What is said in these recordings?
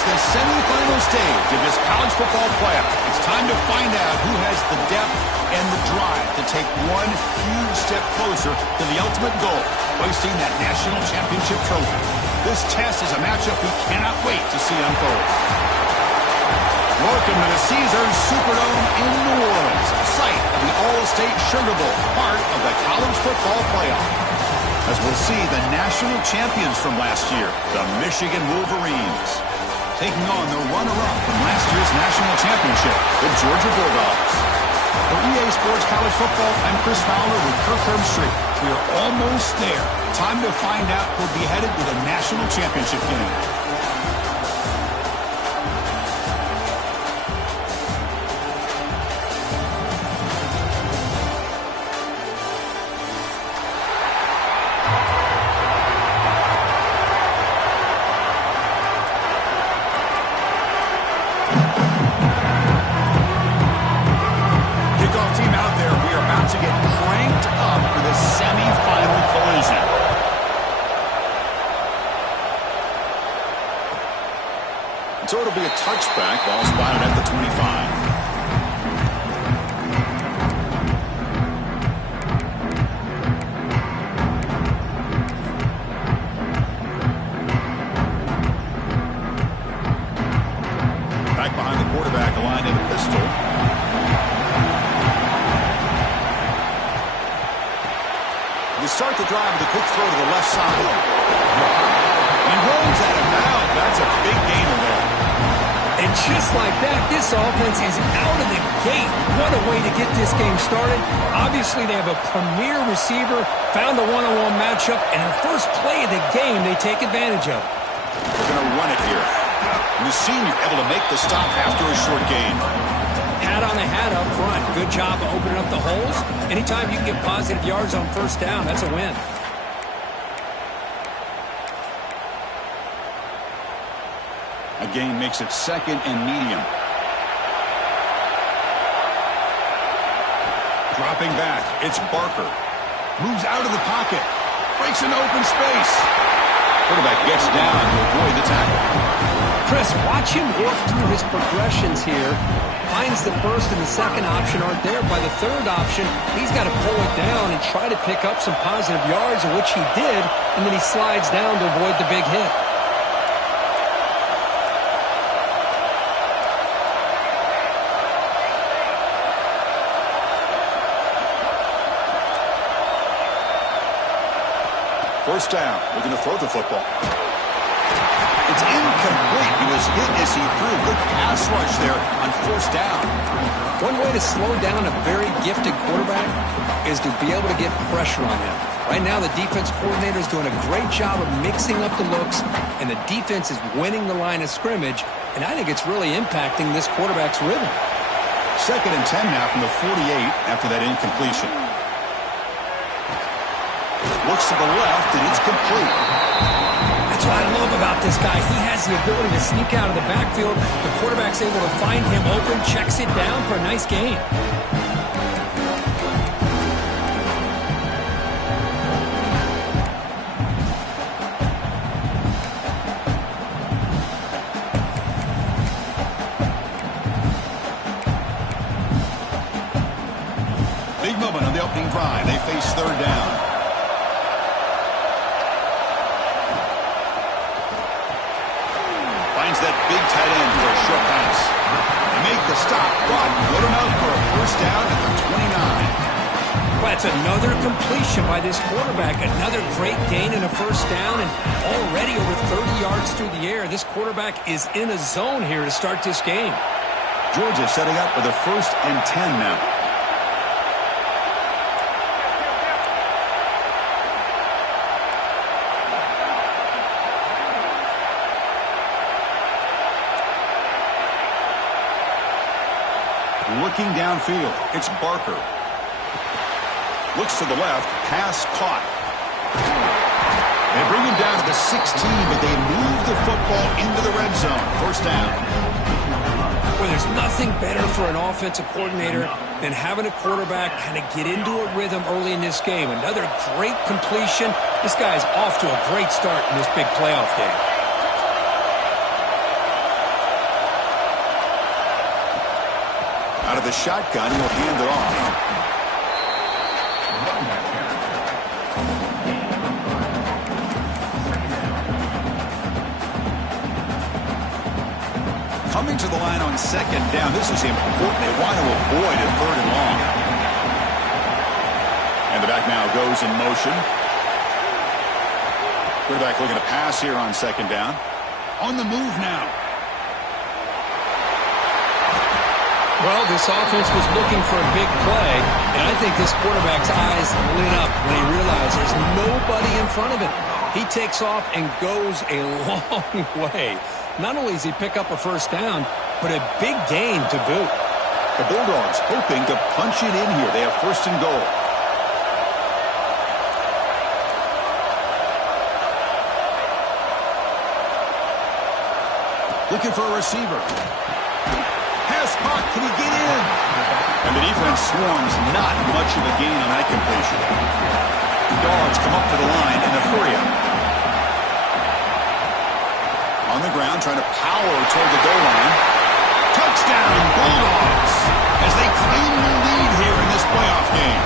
It's the semifinal stage of this college football playoff. It's time to find out who has the depth and the drive to take one huge step closer to the ultimate goal, hoisting that national championship trophy. This test is a matchup we cannot wait to see unfold. Welcome to the Caesars Superdome in New Orleans, site of the All-State Sugar Bowl, part of the college football playoff. As we'll see the national champions from last year, the Michigan Wolverines, taking on the runner-up from last year's national championship, the Georgia Bulldogs. For EA Sports College Football, I'm Chris Fowler with Kirk Herbstreit. We are almost there. Time to find out who'll be headed to the national championship game. So it'll be a touchback, ball spotted at the 25. Back behind the quarterback, aligned in a pistol. They start the drive with a quick throw to the left side. He rolls out of bounds. That's a big gainer there. And just like that, this offense is out of the gate. What a way to get this game started. Obviously, they have a premier receiver, found a one-on-one matchup, and the first play of the game they take advantage of. They're going to run it here. And the senior able to make the stop after a short gain. Hat on a hat up front. Good job of opening up the holes. Anytime you can get positive yards on first down, that's a win. A gain makes it second and medium. Dropping back, it's Barker. Moves out of the pocket. Breaks into open space. Quarterback gets down to avoid the tackle. Chris, watch him work through his progressions here. Finds the first and the second option aren't there. By the third option, he's got to pull it down and try to pick up some positive yards, which he did, and then he slides down to avoid the big hit. First down, looking to throw the football. It's incomplete. He was hit as he threw. Good pass rush there on first down. One way to slow down a very gifted quarterback is to be able to get pressure on him. Right now, the defense coordinator is doing a great job of mixing up the looks, and the defense is winning the line of scrimmage, and I think it's really impacting this quarterback's rhythm. Second and 10 now from the 48 after that incompletion. Looks to the left, and it's complete. That's what I love about this guy. He has the ability to sneak out of the backfield. The quarterback's able to find him open, checks it down for a nice gain. Big moment on the opening drive. They face third down. That big tight end for a short pass. They make the stop, but good enough for a first down at the 29. Well, that's another completion by this quarterback. Another great gain and a first down, and already over 30 yards through the air. This quarterback is in a zone here to start this game. Georgia setting up for the first and 10 now. Looking downfield, it's Barker. Looks to the left, pass caught. They bring him down to the 16, but they move the football into the red zone. First down. Well, there's nothing better for an offensive coordinator than having a quarterback kind of get into a rhythm early in this game. Another great completion. This guy's off to a great start in this big playoff game. of the shotgun. He'll hand it off. Coming to the line on second down. This is important. They want to avoid a third and long. And the back now goes in motion. Quarterback looking to pass here on second down. On the move now. Well, this offense was looking for a big play, and I think this quarterback's eyes lit up when he realized there's nobody in front of him. He takes off and goes a long way. Not only does he pick up a first down, but a big gain to boot. The Bulldogs hoping to punch it in here. They have first and goal. Looking for a receiver. Pass caught. Can he get in? And the defense swarms. Not much of a gain on that completion. The Dogs come up to the line in a hurry up. On the ground, trying to power toward the goal line. Touchdown, Bulldogs, as they claim the lead here in this playoff game.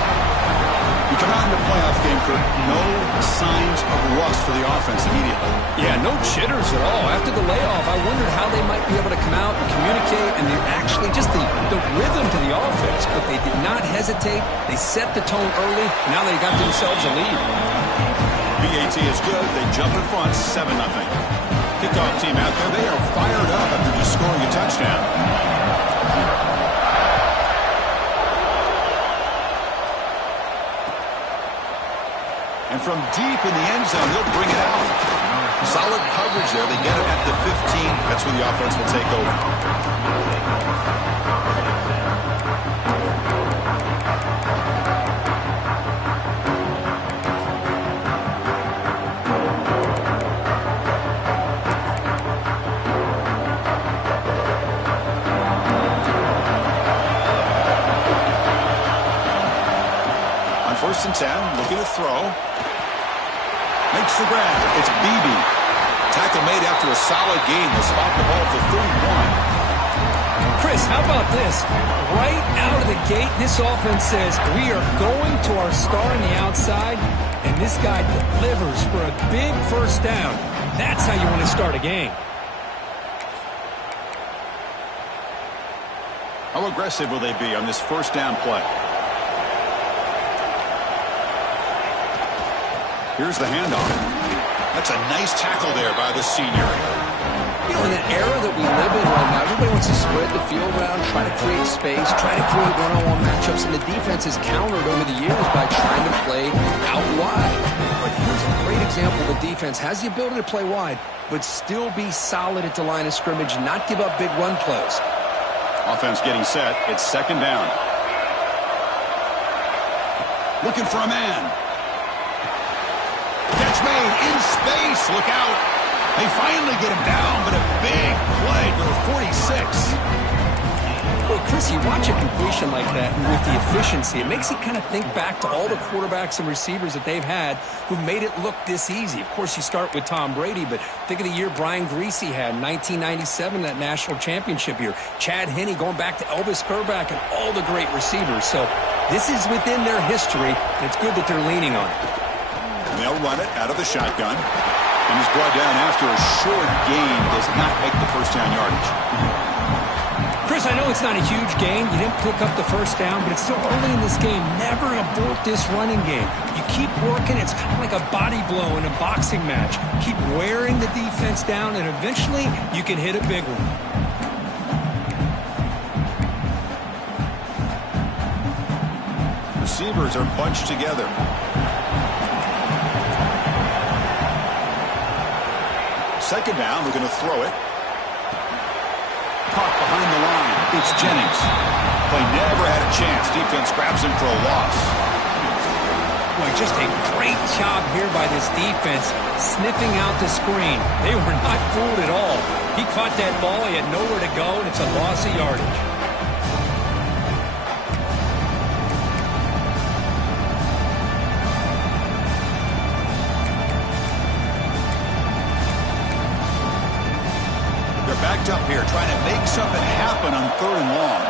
You come out in the playoff game, Kirk, no signs of rust for the offense immediately. Yeah, no jitters at all. After the layoff, I wondered how they might be able to come out and communicate, and actually just the rhythm to the offense. But they did not hesitate. They set the tone early. Now they got themselves a lead. BAT is good. They jump in front, 7-0. Kickoff team out there. They are fired up after just scoring a touchdown. And from deep in the end zone, he'll bring it out. Solid coverage there. They get it at the 15. That's where the offense will take over. First and 10, looking to throw. Makes the grab. It's Beebe. Tackle made after a solid gain. They'll spot the ball for 31. Chris, how about this? Right out of the gate, this offense says, we are going to our star on the outside, and this guy delivers for a big first down. That's how you want to start a game. How aggressive will they be on this first down play? Here's the handoff. That's a nice tackle there by the senior. You know, in an era that we live in right now, everybody wants to spread the field around, try to create space, try to create one-on-one matchups, and the defense has countered over the years by trying to play out wide. But here's a great example. The defense has the ability to play wide, but still be solid at the line of scrimmage, not give up big run plays. Offense getting set. It's second down. Looking for a man. Catch made in space. Look out. They finally get him down, but a big play for 46. Well, Chris, you watch a completion like that, and with the efficiency, it makes you kind of think back to all the quarterbacks and receivers that they've had who made it look this easy. Of course, you start with Tom Brady, but think of the year Brian Griese had in 1997, that national championship year. Chad Henne going back to Elvis Kerback and all the great receivers. So this is within their history, and it's good that they're leaning on it. And they'll run it out of the shotgun. And he's brought down after a short gain. Does not make the first down yardage. Chris, I know it's not a huge gain. You didn't pick up the first down, but it's still early in this game. Never abort this running game. You keep working. It's kind of like a body blow in a boxing match. Keep wearing the defense down, and eventually you can hit a big one. Receivers are bunched together. Second down, we're going to throw it. Caught behind the line. It's Jennings. Play never had a chance. Defense grabs him for a loss. Boy, just a great job here by this defense, sniffing out the screen. They were not fooled at all. He caught that ball. He had nowhere to go, and it's a loss of yardage. Backed up here, trying to make something happen on third and long.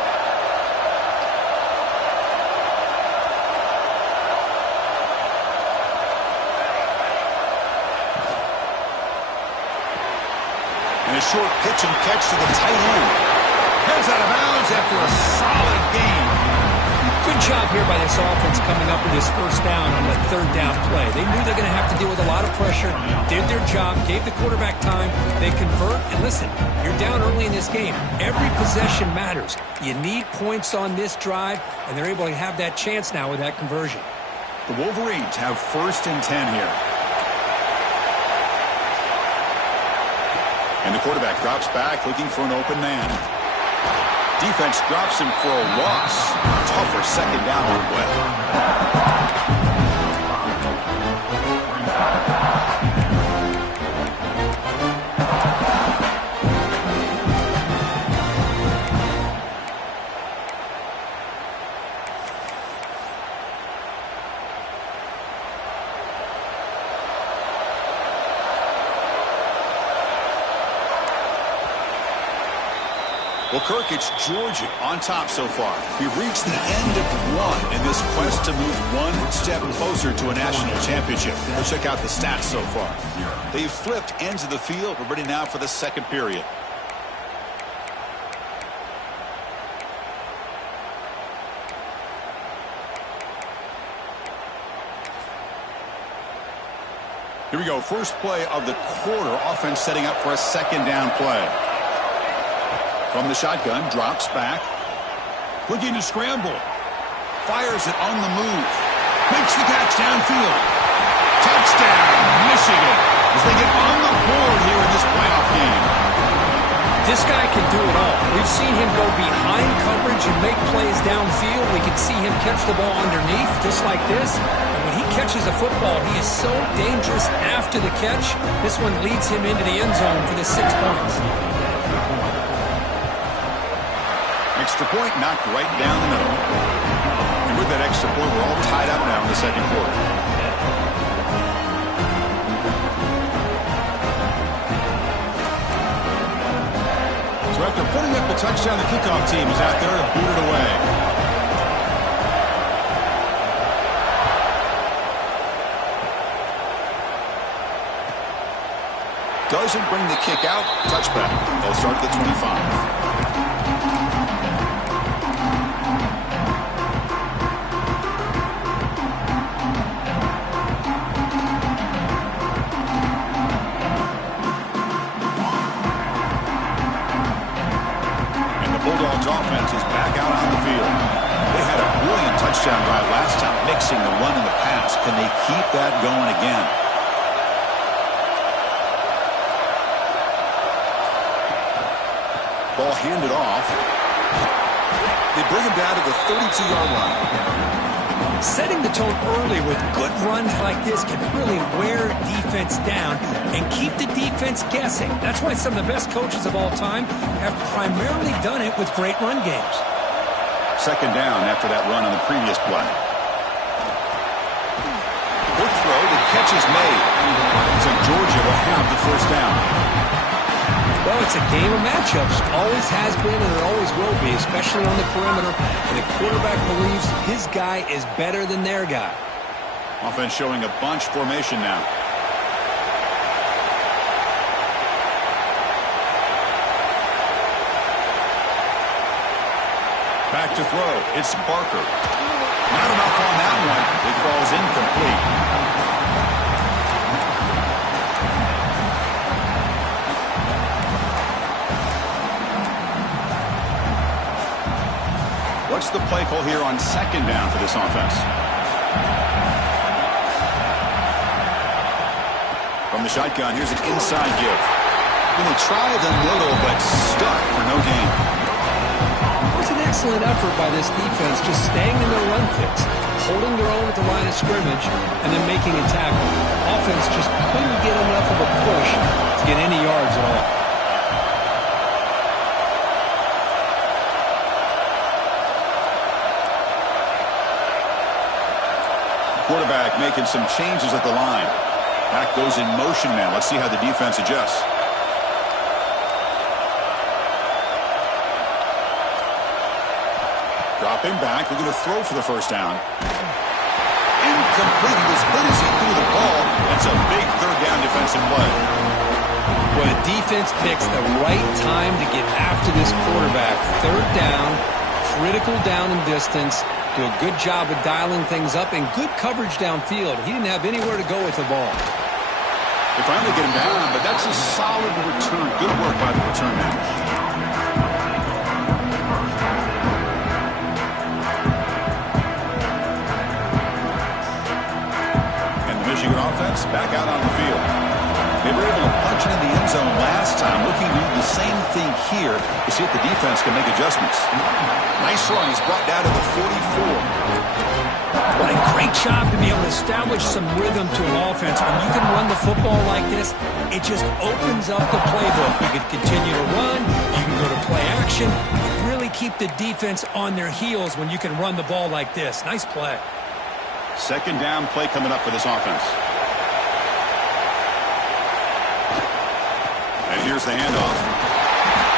And a short pitch and catch to the tight end. Heads out of bounds after a solid gain. Good job here by this offense coming up with this first down on the third down play. They knew they're going to have to deal with a lot of pressure, did their job, gave the quarterback time, they convert, and listen, you're down early in this game. Every possession matters. You need points on this drive, and they're able to have that chance now with that conversion. The Wolverines have 1st and 10 here. And the quarterback drops back looking for an open man. Defense drops him for a loss. Tougher second down on the way. Well, Kirk, it's Georgia on top so far. We've reached the end of one in this quest to move one step closer to a national championship. Let's check out the stats so far. They've flipped ends of the field. We're ready now for the second period. Here we go. First play of the quarter. Offense setting up for a second down play. From the shotgun, drops back. Looking to scramble. Fires it on the move. Makes the catch downfield. Touchdown, Michigan, as they get on the board here in this playoff game. This guy can do it all. We've seen him go behind coverage and make plays downfield. We can see him catch the ball underneath, just like this. And when he catches a football, he is so dangerous after the catch. This one leads him into the end zone for the 6 points. Extra point knocked right down the middle. And with that extra point, we're all tied up now in the second quarter. So after putting up the touchdown, the kickoff team is out there to boot it away. Doesn't bring the kick out. Touchback. They'll start at the 25. Offense is back out on the field. They had a brilliant touchdown drive last time, mixing the run and the pass. Can they keep that going again? Ball handed off. They bring him down to the 32-yard line. Setting the tone early with good runs like this can really wear defense down and keep the defense guessing. That's why some of the best coaches of all time have primarily done it with great run games. Second down after that run on the previous play. Good throw. The catch is made. So Georgia will have the first down. Well, it's a game of matchups. Always has been and it always will be, especially on the perimeter. And the quarterback believes his guy is better than their guy. Offense showing a bunch formation now. Back to throw. It's Barker. Not enough on that one. It falls incomplete. What's the play call here on second down for this offense? From the shotgun, here's an inside give. Going to try the middle, but stuck for no gain. It was an excellent effort by this defense, just staying in their run fits, holding their own at the line of scrimmage, and then making a tackle. Offense just couldn't get enough of a push to get any yards at all. Quarterback making some changes at the line. Back goes in motion now. Let's see how the defense adjusts. Drop him back. Looking to throw for the first down. Incomplete. He was hit as he threw the ball. That's a big third down defensive play. Well, the defense picks the right time to get after this quarterback. Third down, critical down and distance. Do a good job of dialing things up and good coverage downfield. He didn't have anywhere to go with the ball. They finally get him down, but that's a solid return. Good work by the return man. And the Michigan offense back out on the field. They were able to punch it in the end zone last time. Looking to do the same thing here to see if the defense can make adjustments. Nice run. He's brought down to the 44. What a great job to be able to establish some rhythm to an offense. When you can run the football like this, it just opens up the playbook. You can continue to run. You can go to play action. Really keep the defense on their heels when you can run the ball like this. Nice play. Second down play coming up for this offense. And here's the handoff.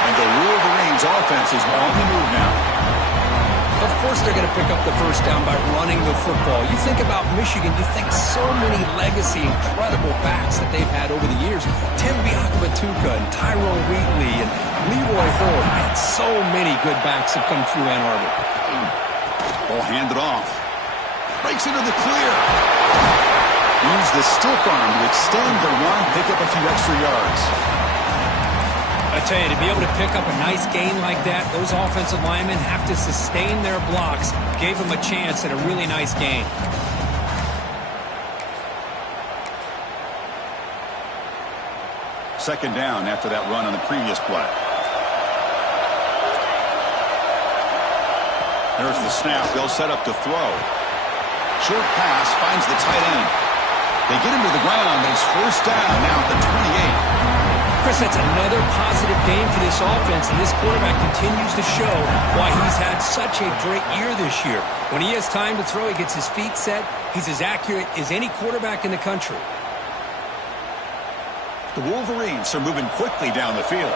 And the Wolverines offense is on the move now. Of course they're going to pick up the first down by running the football. You think about Michigan, you think so many legacy, incredible backs that they've had over the years. Tim Biakabatuka and Tyrone Wheatley and Leroy Hall. Man, so many good backs have come through Ann Arbor. Ball handed off. Breaks into the clear. Use the stiff arm to extend the run, pick up a few extra yards. I tell you, to be able to pick up a nice gain like that, those offensive linemen have to sustain their blocks. Gave them a chance at a really nice gain. Second down after that run on the previous play. There's the snap. They'll set up to throw. Short pass finds the tight end. They get him to the ground, but it's first down now at the 28. Chris, that's another positive game for this offense, and this quarterback continues to show why he's had such a great year this year. When he has time to throw, he gets his feet set. He's as accurate as any quarterback in the country. The Wolverines are moving quickly down the field.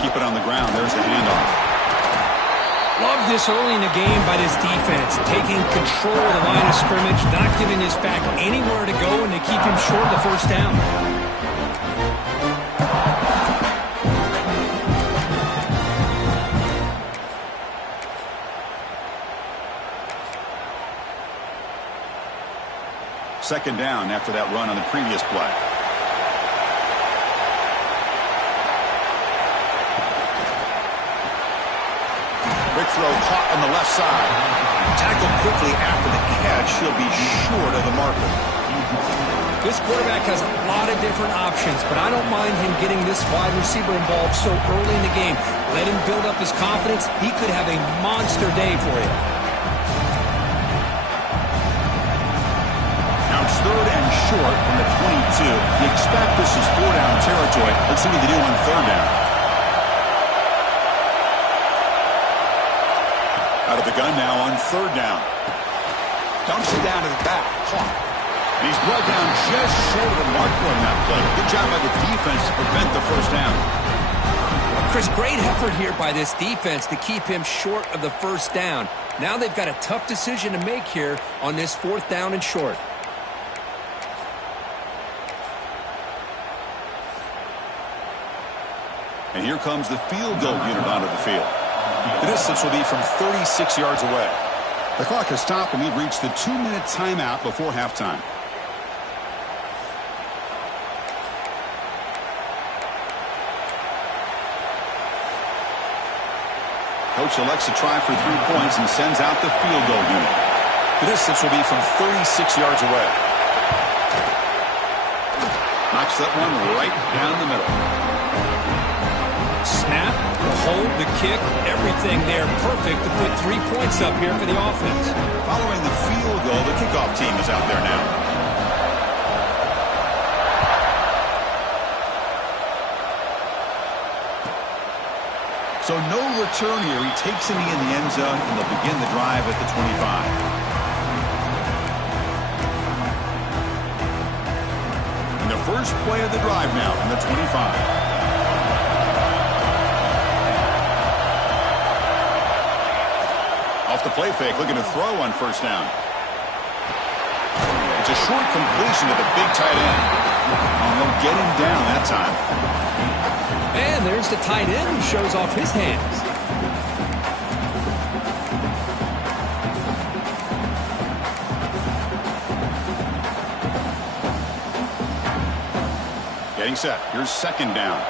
Keep it on the ground. There's the handoff. Love this early in the game by this defense, taking control of the line of scrimmage, not giving his back anywhere to go, and they keep him short of the first down. Second down after that run on the previous play. Quick throw caught on the left side. Tackled quickly after the catch. He'll be short of the marker. This quarterback has a lot of different options, but I don't mind him getting this wide receiver involved so early in the game. Let him build up his confidence. He could have a monster day for you. Now it's third and short from the 22. You expect this is four-down territory. Let's see what they do on third down. Out of the gun now on third down. Dumps it down to the back. Caught. And he's brought down just short of the marker on that play. Good job by the defense to prevent the first down. Chris, great effort here by this defense to keep him short of the first down. Now they've got a tough decision to make here on this fourth down and short. And here comes the field goal unit onto the field. The distance will be from 36 yards away. The clock has stopped, and we've reached the 2-minute timeout before halftime. Coach elects to try for 3 points and sends out the field goal unit. The distance will be from 36 yards away. Knocks that one right down the middle. Snap, the hold, the kick, everything there perfect to put 3 points up here for the offense. Following the field goal, the kickoff team is out there now. So no return here. He takes him in the end zone, and they'll begin the drive at the 25. And the first play of the drive now from the 25. Off the play fake, looking to throw on first down. It's a short completion to the big tight end. And they'll get him down that time. And there's the tight end who shows off his hands. Getting set. Here's second down.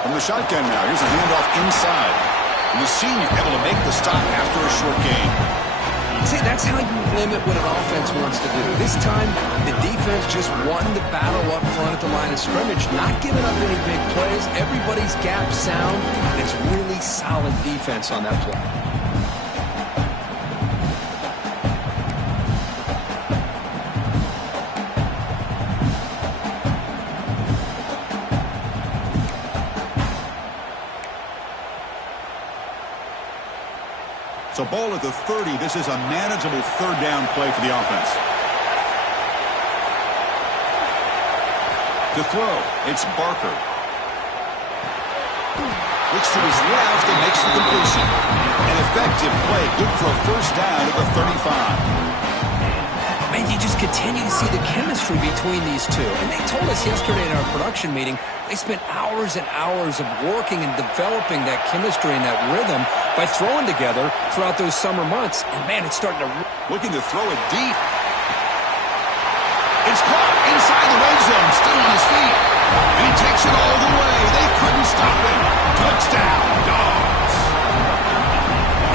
From the shotgun now. Here's a handoff inside. And the senior able to make the stop after a short gain. See, that's how you limit what an offense wants to do. This time, the defense just won the battle up front at the line of scrimmage, not giving up any big plays. Everybody's gap sound, and it's really solid defense on that play. So ball at the 30. This is a manageable third down play for the offense. To throw, it's Barker. Looks to his left and makes the completion. An effective play. Good for a first down at the 35. Man, you just continue to see the chemistry between these two. And they told us yesterday in our production meeting, they spent hours and hours of working and developing that chemistry and that rhythm by throwing together throughout those summer months. And, man, it's starting to... Looking to throw it deep. It's caught inside the red zone, still on his feet. And he takes it all the way. They couldn't stop him. Touchdown, Dogs.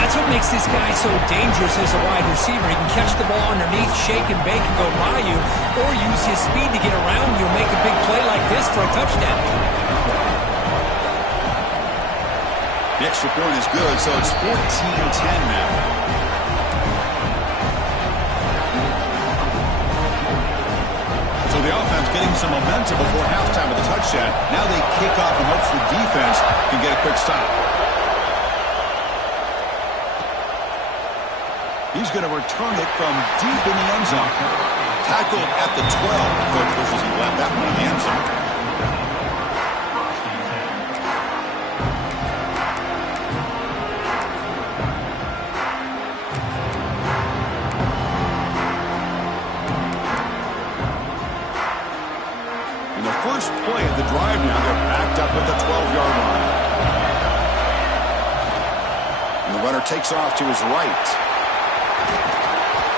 That's what makes this guy so dangerous as a wide receiver. He can catch the ball underneath, shake and bake and go by you, or use his speed to get around you and make a big play like this for a touchdown. The extra point is good, so it's 14-10 now. So the offense getting some momentum before halftime with a touchdown. Now they kick off and hopes the defense can get a quick stop. He's going to return it from deep in the end zone. Tackled at the 12. Coach pushes him left that one in the end zone. In the first play of the drive now, they're backed up at the 12-yard line. And the runner takes off to his right.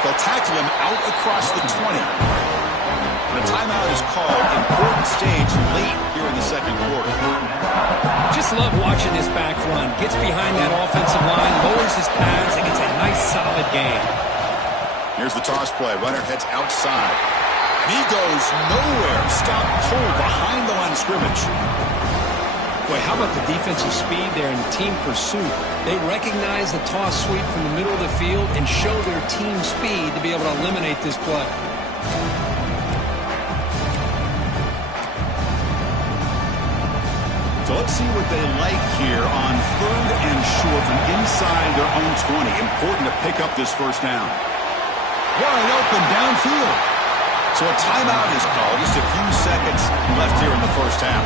They'll tackle him out across the 20. And a timeout is called. Important stage late here in the second quarter. Just love watching this back run. Gets behind that offensive line, lowers his pads, and gets a nice solid gain. Here's the toss play. Runner heads outside. And he goes nowhere. Stop cold behind the line of scrimmage. Boy, how about the defensive speed there and the team pursuit? They recognize the toss sweep from the middle of the field and show their team speed to be able to eliminate this play. So let's see what they like here on third and short from inside their own 20. Important to pick up this first down. Wide open downfield. So a timeout is called. Just a few seconds left here in the first half.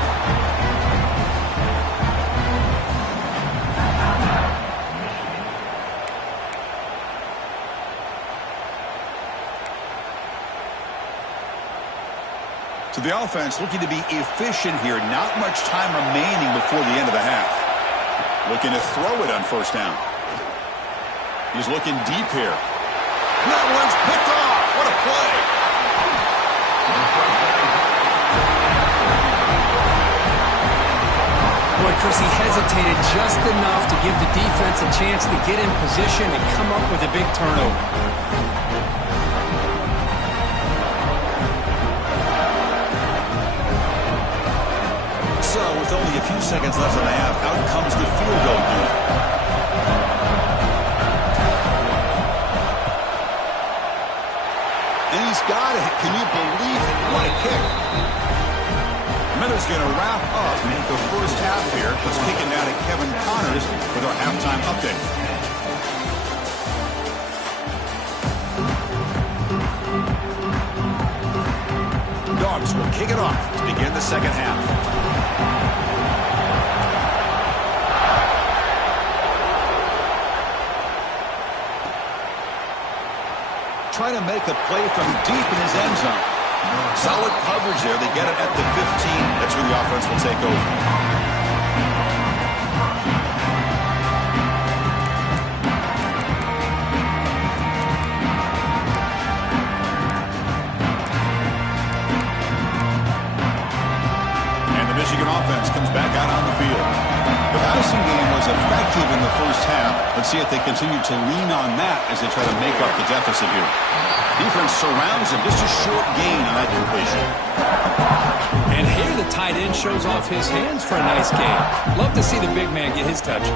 So the offense looking to be efficient here. Not much time remaining before the end of the half. Looking to throw it on first down. He's looking deep here. And that one's picked off. What a play. Boy, Chris, he hesitated just enough to give the defense a chance to get in position and come up with a big turnover. So, with only a few seconds left in the half, out comes the field goal unit. And he's got it. Can you believe it? What a kick. Miller's going to wrap up the first half here. Let's kick it now to Kevin Connors with our halftime update. Dogs will kick it off to begin the second half. try to make a play from deep in his end zone. Solid coverage there. They get it at the 15. That's where the offense will take over. Michigan offense comes back out on the field. The passing game was effective in the first half. Let's see if they continue to lean on that as they try to make up the deficit here. Defense surrounds him. Just a short gain on that completion. And here the tight end shows off his hands for a nice gain. Love to see the big man get his touches.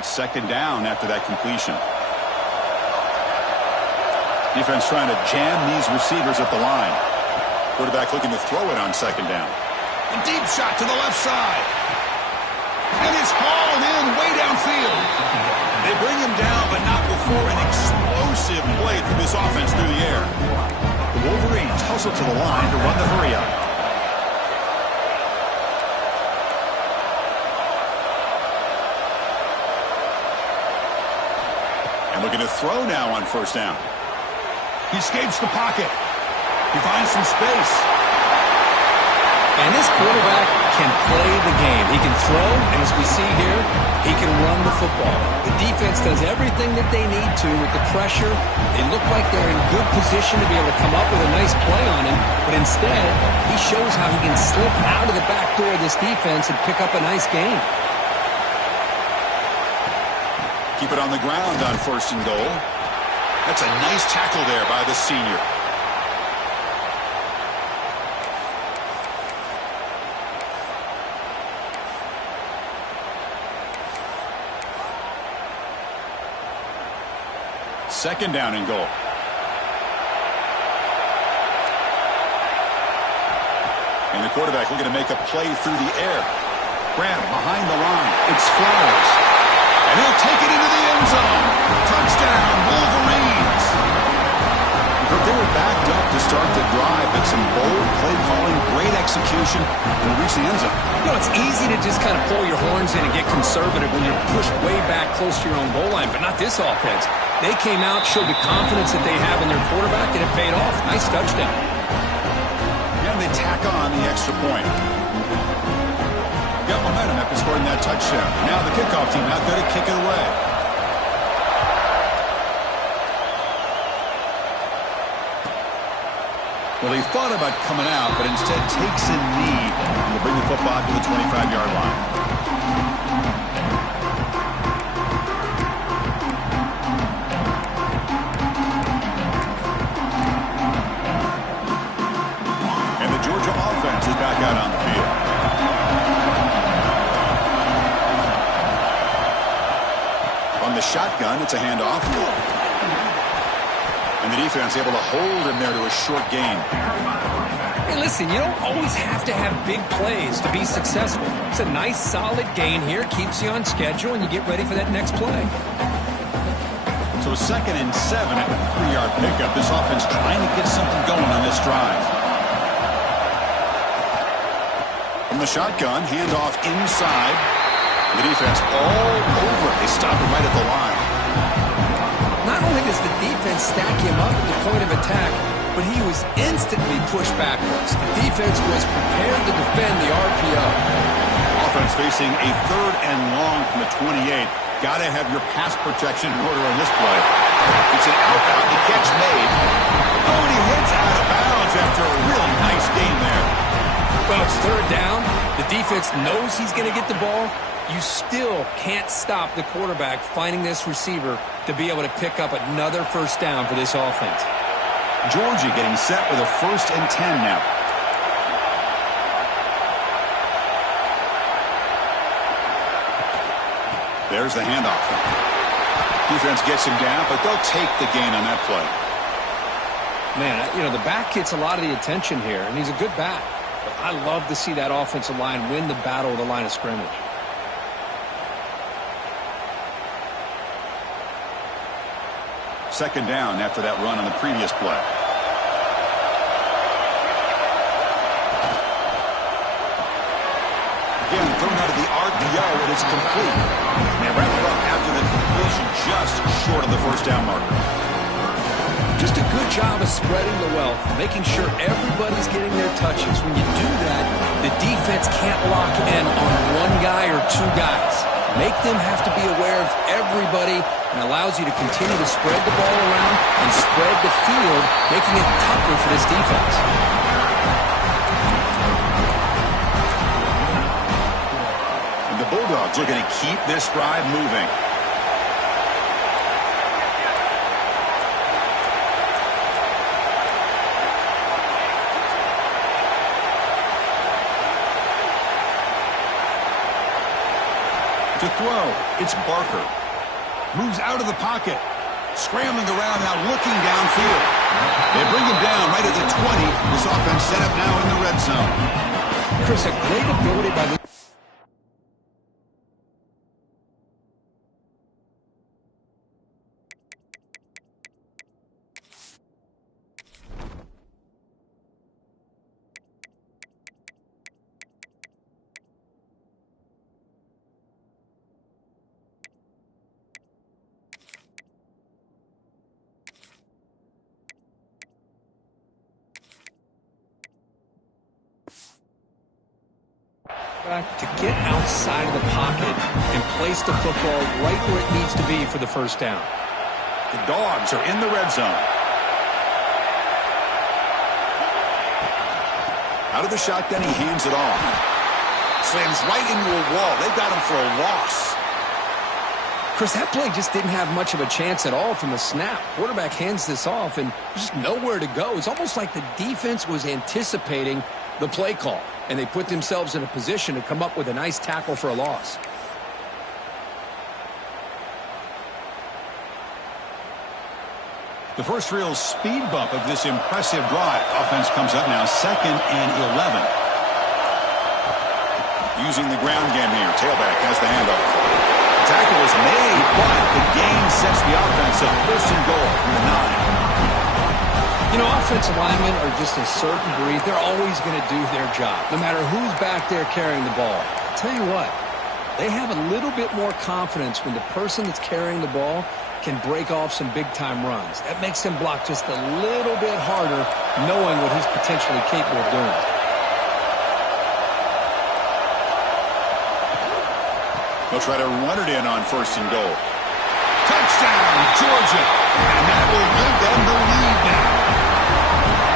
It's second down after that completion. Defense trying to jam these receivers at the line. Quarterback looking to throw it on second down. A deep shot to the left side. And it's hauled in way downfield. They bring him down, but not before an explosive play from this offense through the air. The Wolverines hustle to the line to run the hurry up. And looking to throw now on first down. He escapes the pocket. He finds some space. And this quarterback can play the game. He can throw, and as we see here, he can run the football. The defense does everything that they need to with the pressure. They look like they're in good position to be able to come up with a nice play on him, but instead, he shows how he can slip out of the back door of this defense and pick up a nice gain. Keep it on the ground on first and goal. That's a nice tackle there by the senior. Second down and goal. And the quarterback looking to make a play through the air. Grab behind the line. It's Flowers. And he'll take it into the end zone. Touchdown, Wolverines. They were backed up to start the drive, but some bold play calling, great execution, and reach the end zone. You know, it's easy to just kind of pull your horns in and get conservative when you're pushed way back close to your own goal line, but not this offense. They came out, showed the confidence that they have in their quarterback, and it paid off. Nice touchdown. And they tack on the extra point. Got momentum after scoring that touchdown. Now the kickoff team out there to kick it away. Well, he thought about coming out, but instead takes a knee and will bring the football to the 25-yard line. And the Georgia offense is back out on the field. On the shotgun, it's a handoff. And the defense able to hold him there to a short gain. Hey, listen, you don't always have to have big plays to be successful. It's a nice, solid gain here. Keeps you on schedule, and you get ready for that next play. So 2nd and 7 at the 3-yard pickup. This offense trying to get something going on this drive. From the shotgun, handoff inside. The defense all over. They stop him right at the line. Not only does the defense stack him up at the point of attack, but he was instantly pushed backwards. The defense was prepared to defend the RPO. Offense facing a 3rd and long from the 28. Got to have your pass protection in order on this play. It's an outbound. The catch made. Oh, and he hits out of bounds after a really nice game there. Well, it's 3rd down. The defense knows he's going to get the ball. You still can't stop the quarterback finding this receiver to be able to pick up another first down for this offense. Georgia getting set with a 1st and 10 now. There's the handoff. Defense gets him down, but they'll take the gain on that play. Man, you know, the back gets a lot of the attention here, and he's a good back. But I love to see that offensive line win the battle of the line of scrimmage. Second down after that run on the previous play. Again, thrown out of the art the yell when it's complete. They wrap it up after the completion just short of the first down marker. Just a good job of spreading the wealth, making sure everybody's getting their touches. When you do that, the defense can't lock in on one guy or two guys. Make them have to be aware of everybody, and allows you to continue to spread the ball around and spread the field, making it tougher for this defense. And the Bulldogs are going to keep this drive moving. To throw, it's Barker. Moves out of the pocket. Scrambling around now, looking downfield. They bring him down right at the 20. This offense set up now in the red zone. Chris, a great ability by the... to get outside of the pocket and place the football right where it needs to be for the first down. The Dogs are in the red zone. Out of the shotgun, he hands it off. Slams right into a wall. They got him for a loss. Chris, that play just didn't have much of a chance at all from the snap. Quarterback hands this off, and there's just nowhere to go. It's almost like the defense was anticipating the play call, and they put themselves in a position to come up with a nice tackle for a loss. The first real speed bump of this impressive drive. Offense comes up now, 2nd and 11. Using the ground game here. Tailback has the handoff. Tackle is made, but the gain sets the offense up. 1st and goal from the 9. You know, offensive linemen are just a certain breed. They're always going to do their job, no matter who's back there carrying the ball. I'll tell you what, they have a little bit more confidence when the person that's carrying the ball can break off some big-time runs. That makes him block just a little bit harder, knowing what he's potentially capable of doing. They'll try to run it in on 1st and goal. Touchdown, Georgia! And that will give them the lead now.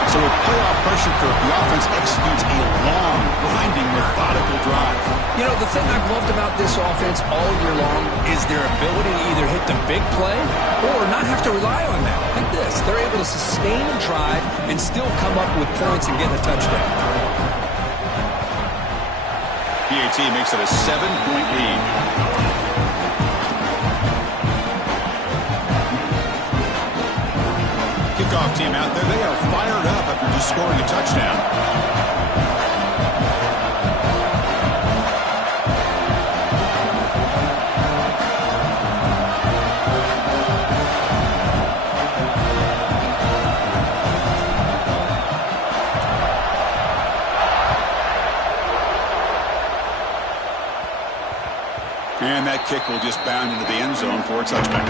So with playoff pressure curve, the offense executes a long, grinding, methodical drive. You know, the thing I've loved about this offense all year long is their ability to either hit the big play or not have to rely on that. Like this, they're able to sustain a drive and still come up with points and get a touchdown. PAT makes it a 7-point lead. Kickoff team out there. They are fired up after just scoring a touchdown. And that kick will just bound into the end zone for a touchback.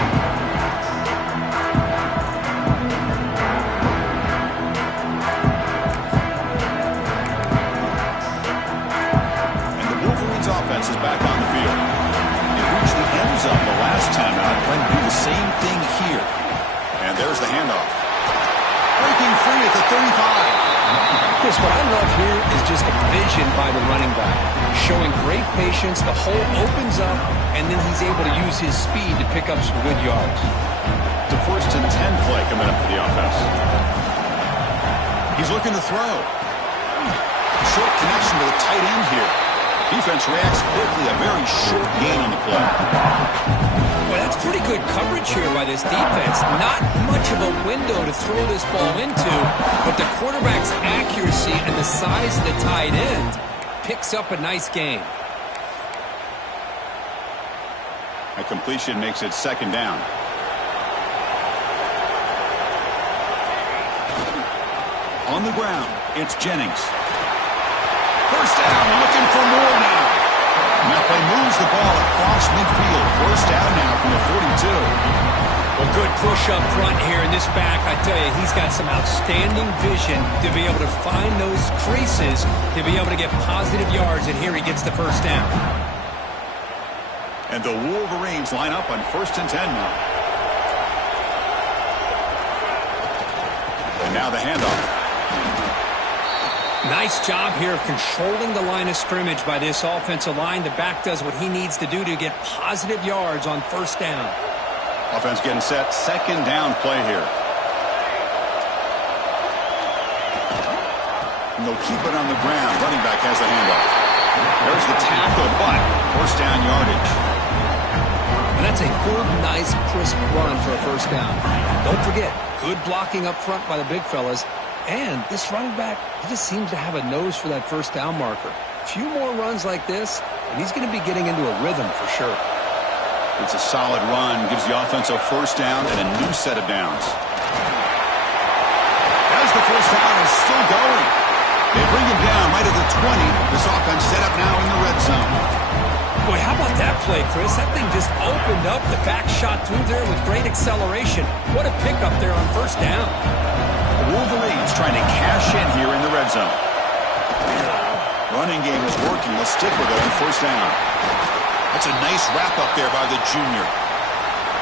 Offense is back on the field. They reached the end zone the last time out. Trying to do the same thing here. And there's the handoff. Breaking free at the 35. Chris, what I love here is just a vision by the running back. Showing great patience, the hole opens up, and then he's able to use his speed to pick up some good yards. It's a 1st and 10 play coming up for the offense. He's looking to throw. Short connection to the tight end here. Defense reacts quickly, a very short gain on the play. Well, that's pretty good coverage here by this defense. Not much of a window to throw this ball into, but the quarterback's accuracy and the size of the tight end picks up a nice gain. A completion makes it 2nd down. On the ground, it's Jennings. 1st down, looking for more now. That play moves the ball across midfield. First down now from the 42. Well, good push up front here in this back. I tell you, he's got some outstanding vision to be able to find those creases, to be able to get positive yards, and here he gets the first down. And the Wolverines line up on 1st and 10 now. And now the handoff. Nice job here of controlling the line of scrimmage by this offensive line. The back does what he needs to do to get positive yards on 1st down. Offense getting set. 2nd down play here. And they'll keep it on the ground. Running back has the handoff. There's the tackle, but 1st down yardage. And that's a good, nice, crisp run for a 1st down. Don't forget, good blocking up front by the big fellas. And this running back, he just seems to have a nose for that 1st down marker. A few more runs like this, and he's going to be getting into a rhythm for sure. It's a solid run. Gives the offense a 1st down and a new set of downs. As the 1st down is still going. They bring him down right at the 20. This offense set up now in the red zone. Boy, how about that play, Chris? That thing just opened up. The back shot through there with great acceleration. What a pickup there on 1st down. The Wolverines trying to cash in here in the red zone. Running game is working. Let's stick with it on 1st down. That's a nice wrap-up there by the junior.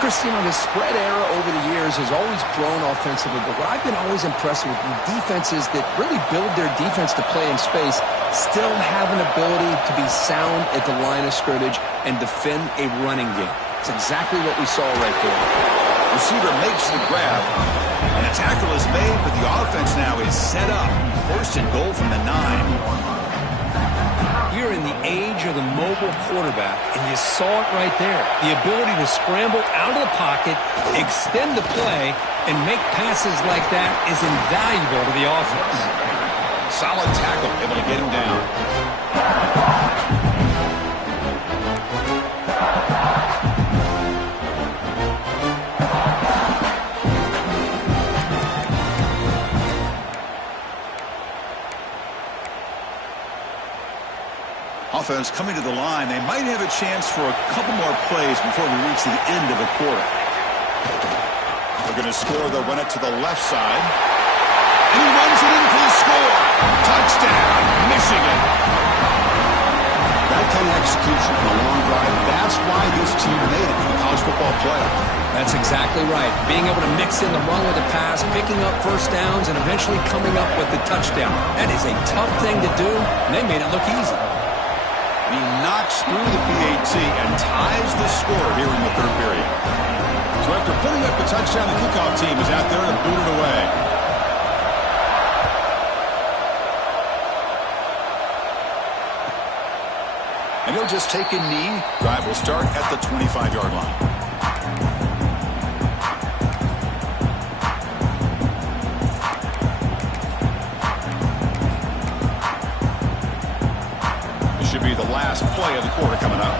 Christian, the spread era over the years has always grown offensively, but what I've been always impressed with defenses that really build their defense to play in space still have an ability to be sound at the line of scrimmage and defend a running game. It's exactly what we saw right there. Receiver makes the grab, and a tackle is made, but the offense now is set up. 1st and goal from the 9. You're in the age of the mobile quarterback, and you saw it right there. The ability to scramble out of the pocket, extend the play, and make passes like that is invaluable to the offense. Solid tackle, able to get him down. Offense coming to the line. They might have a chance for a couple more plays before we reach the end of the quarter. They're going to score. They'll run it to the left side. And he runs it in for the score. Touchdown, Michigan. That kind of execution in a long drive, that's why this team made it to the college football playoff. That's exactly right. Being able to mix in the run with the pass, picking up 1st downs, and eventually coming up with the touchdown. That is a tough thing to do, and they made it look easy. He knocks through the PAT and ties the score here in the 3rd period. So after putting up a touchdown, the kickoff team is out there to boot it away. And he'll just take a knee. Drive will start at the 25-yard line. Should be the last play of the quarter coming up.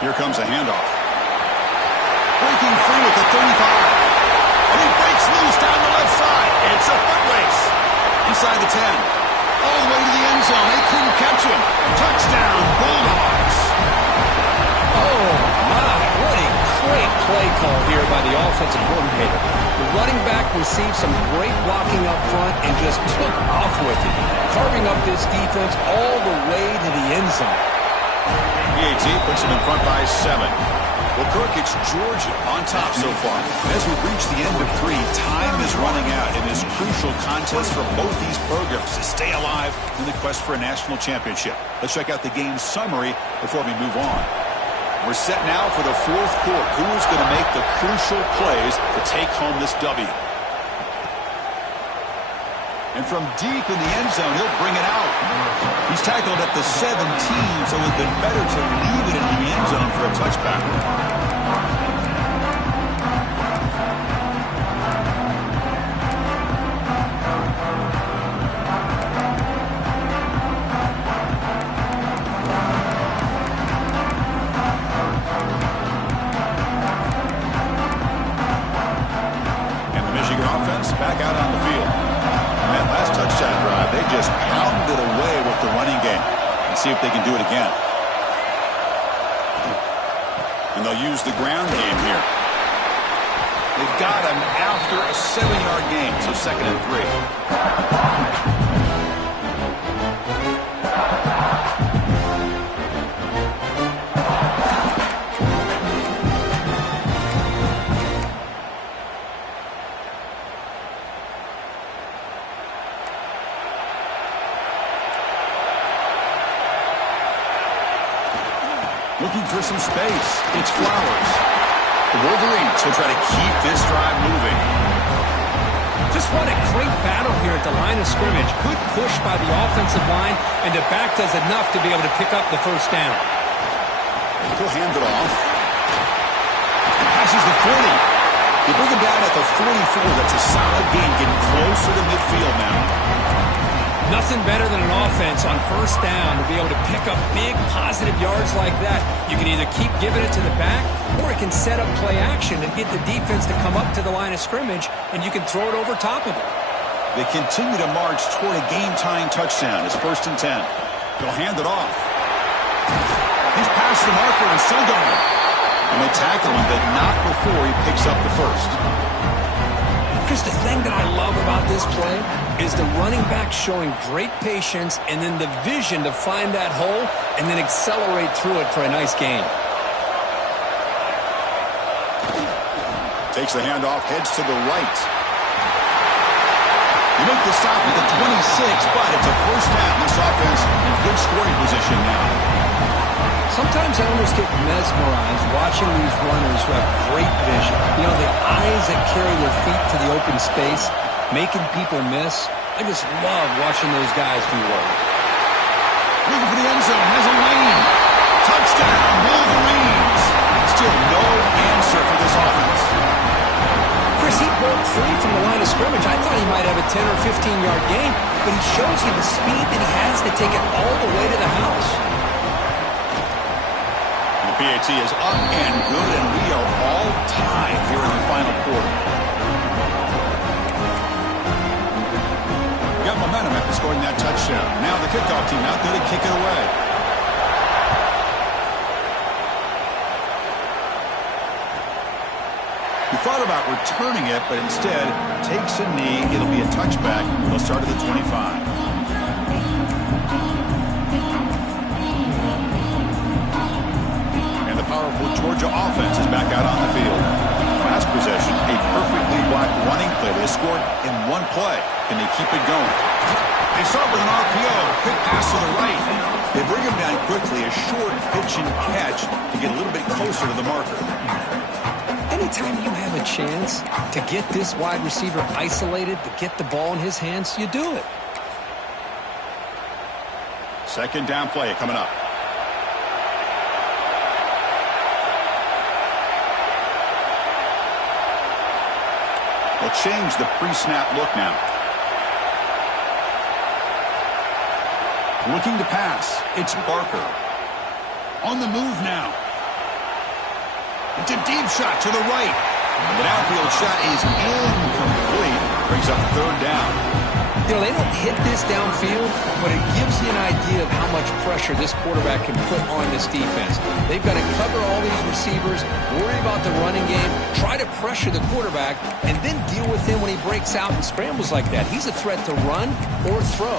Here comes a handoff. Breaking free at the 35. And he breaks loose down the left side. It's a foot race. Inside the 10. All the way to the end zone. They couldn't catch him. Touchdown, Bulldogs. Oh, my. What a great play call here by the offensive coordinator. The running back received some great blocking up front and just took off with it, carving up this defense all the way to the end zone. PAT puts him in front by 7. Well, Kirk, it's Georgia on top so far. As we reach the end of 3, time is running out in this crucial contest for both these programs to stay alive in the quest for a national championship. Let's check out the game summary before we move on. We're set now for the 4th quarter. Who is going to make the crucial plays to take home this W? And from deep in the end zone, he'll bring it out. He's tackled at the 17, so it would have been better to leave it in the end zone for a touchback. And the Michigan offense back out on the field. touchdown drive. They just pounded away with the running game. Let's see if they can do it again. And they'll use the ground game here. They've got him after a 7-yard gain, so 2nd and 3. Looking for some space. It's Flowers. The Wolverines will try to keep this drive moving. Just what a great battle here at the line of scrimmage. Good push by the offensive line, and the back does enough to be able to pick up the first down. He'll hand it off. Passes the 40. They bring him down at the 44. That's a solid gain, getting closer to midfield now. Nothing better than an offense on first down to be able to pick up big positive yards like that. You can either keep giving it to the back, or it can set up play action and get the defense to come up to the line of scrimmage, and you can throw it over top of it. They continue to march toward a game-tying touchdown. It's 1st and 10. They'll hand it off. He's past the marker and still going. And they tackle him, but not before he picks up the first. Just the thing that I love about this play is the running back showing great patience and then the vision to find that hole and then accelerate through it for a nice gain. Takes the handoff, heads to the right. You make the stop at the 26, but it's a first down. This offense in good scoring position now. Sometimes I almost get mesmerized watching these runners who have great vision. You know, the eyes that carry their feet to the open space, making people miss. I just love watching those guys do work. Looking for the end zone, has a lane. Touchdown, Wolverines. Still no answer for this offense. Chris, he broke free from the line of scrimmage. I thought he might have a 10 or 15-yard gain, but he shows you the speed that he has to take it all the way to the house. PAT is up and good, and we are all tied here in the final quarter. Got momentum after scoring that touchdown. Now the kickoff team out there to kick it away. He thought about returning it, but instead takes a knee. It'll be a touchback. They'll start at the 25. Powerful Georgia offense is back out on the field. Last possession, a perfectly blocked running play. They scored in one play. Can they keep it going? They start with an RPO. Quick pass to the right. They bring him down quickly. A short pitch and catch to get a little bit closer to the marker. Anytime you have a chance to get this wide receiver isolated, to get the ball in his hands, you do it. 2nd down play coming up. They'll change the pre-snap look now. Looking to pass. It's Barker. On the move now. It's a deep shot to the right. The downfield shot is incomplete. Brings up 3rd down. You know, they don't hit this downfield, but it gives you an idea of how much pressure this quarterback can put on this defense. They've got to cover all these receivers, worry about the running game, try to pressure the quarterback, and then deal with him when he breaks out and scrambles like that. He's a threat to run or throw.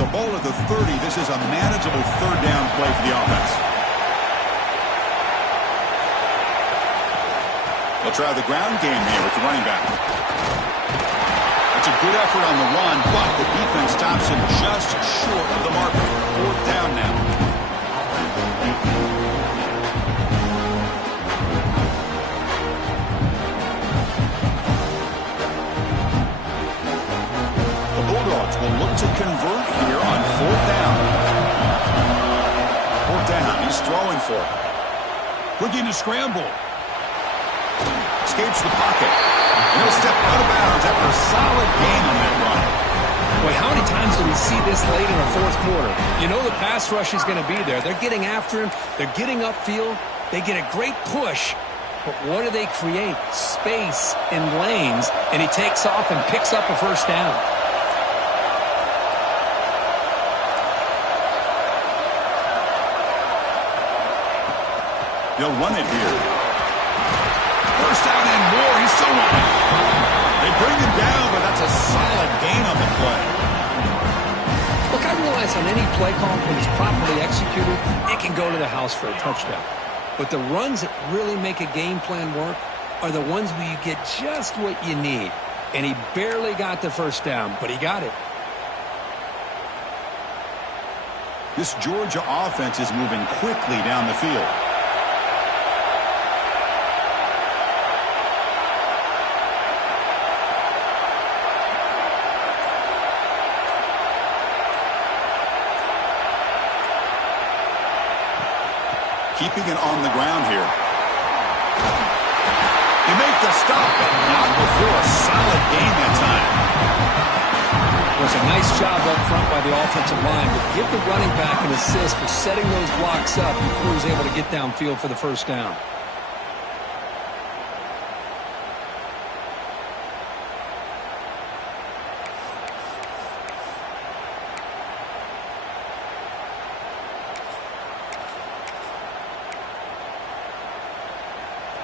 So ball at the 30. This is a manageable 3rd down play for the offense. They'll try the ground game here with the running back. It's a good effort on the run, but the defense stops him just short of the marker. 4th down now. The Bulldogs will look to convert here on 4th down. 4th down, he's throwing for it. Looking to scramble. Escapes the pocket. And he'll step out of bounds after a solid gain on that run. Boy, how many times do we see this late in the 4th quarter? You know the pass rush is going to be there. They're getting after him. They're getting upfield. They get a great push. But what do they create? Space in lanes, and he takes off and picks up a first down. They'll run it here. First down and more. He's still running. They bring him down, but that's a solid gain on the play. Look, I realize on any play call, when it's properly executed, it can go to the house for a touchdown. But the runs that really make a game plan work are the ones where you get just what you need. And he barely got the first down, but he got it. This Georgia offense is moving quickly down the field. Keeping it on the ground here. They make the stop, but not before a solid gain that time. It was a nice job up front by the offensive line, but give the running back an assist for setting those blocks up before he was able to get downfield for the first down.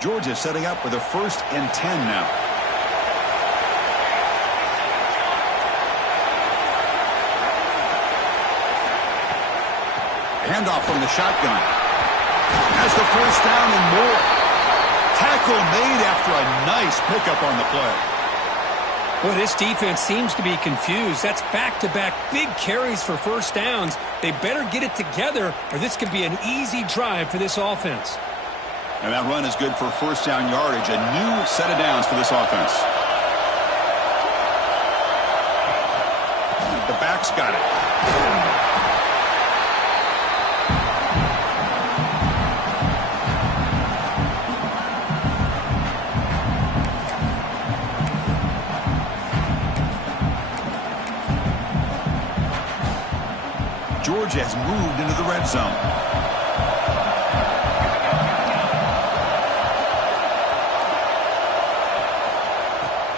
Georgia setting up with a 1st and 10 now. Handoff from the shotgun. Has the first down and more. Tackle made after a nice pickup on the play. Boy, this defense seems to be confused. That's back-to-back big carries for first downs. They better get it together, or this could be an easy drive for this offense. And that run is good for first down yardage. A new set of downs for this offense. The back's got it. Georgia has moved into the red zone.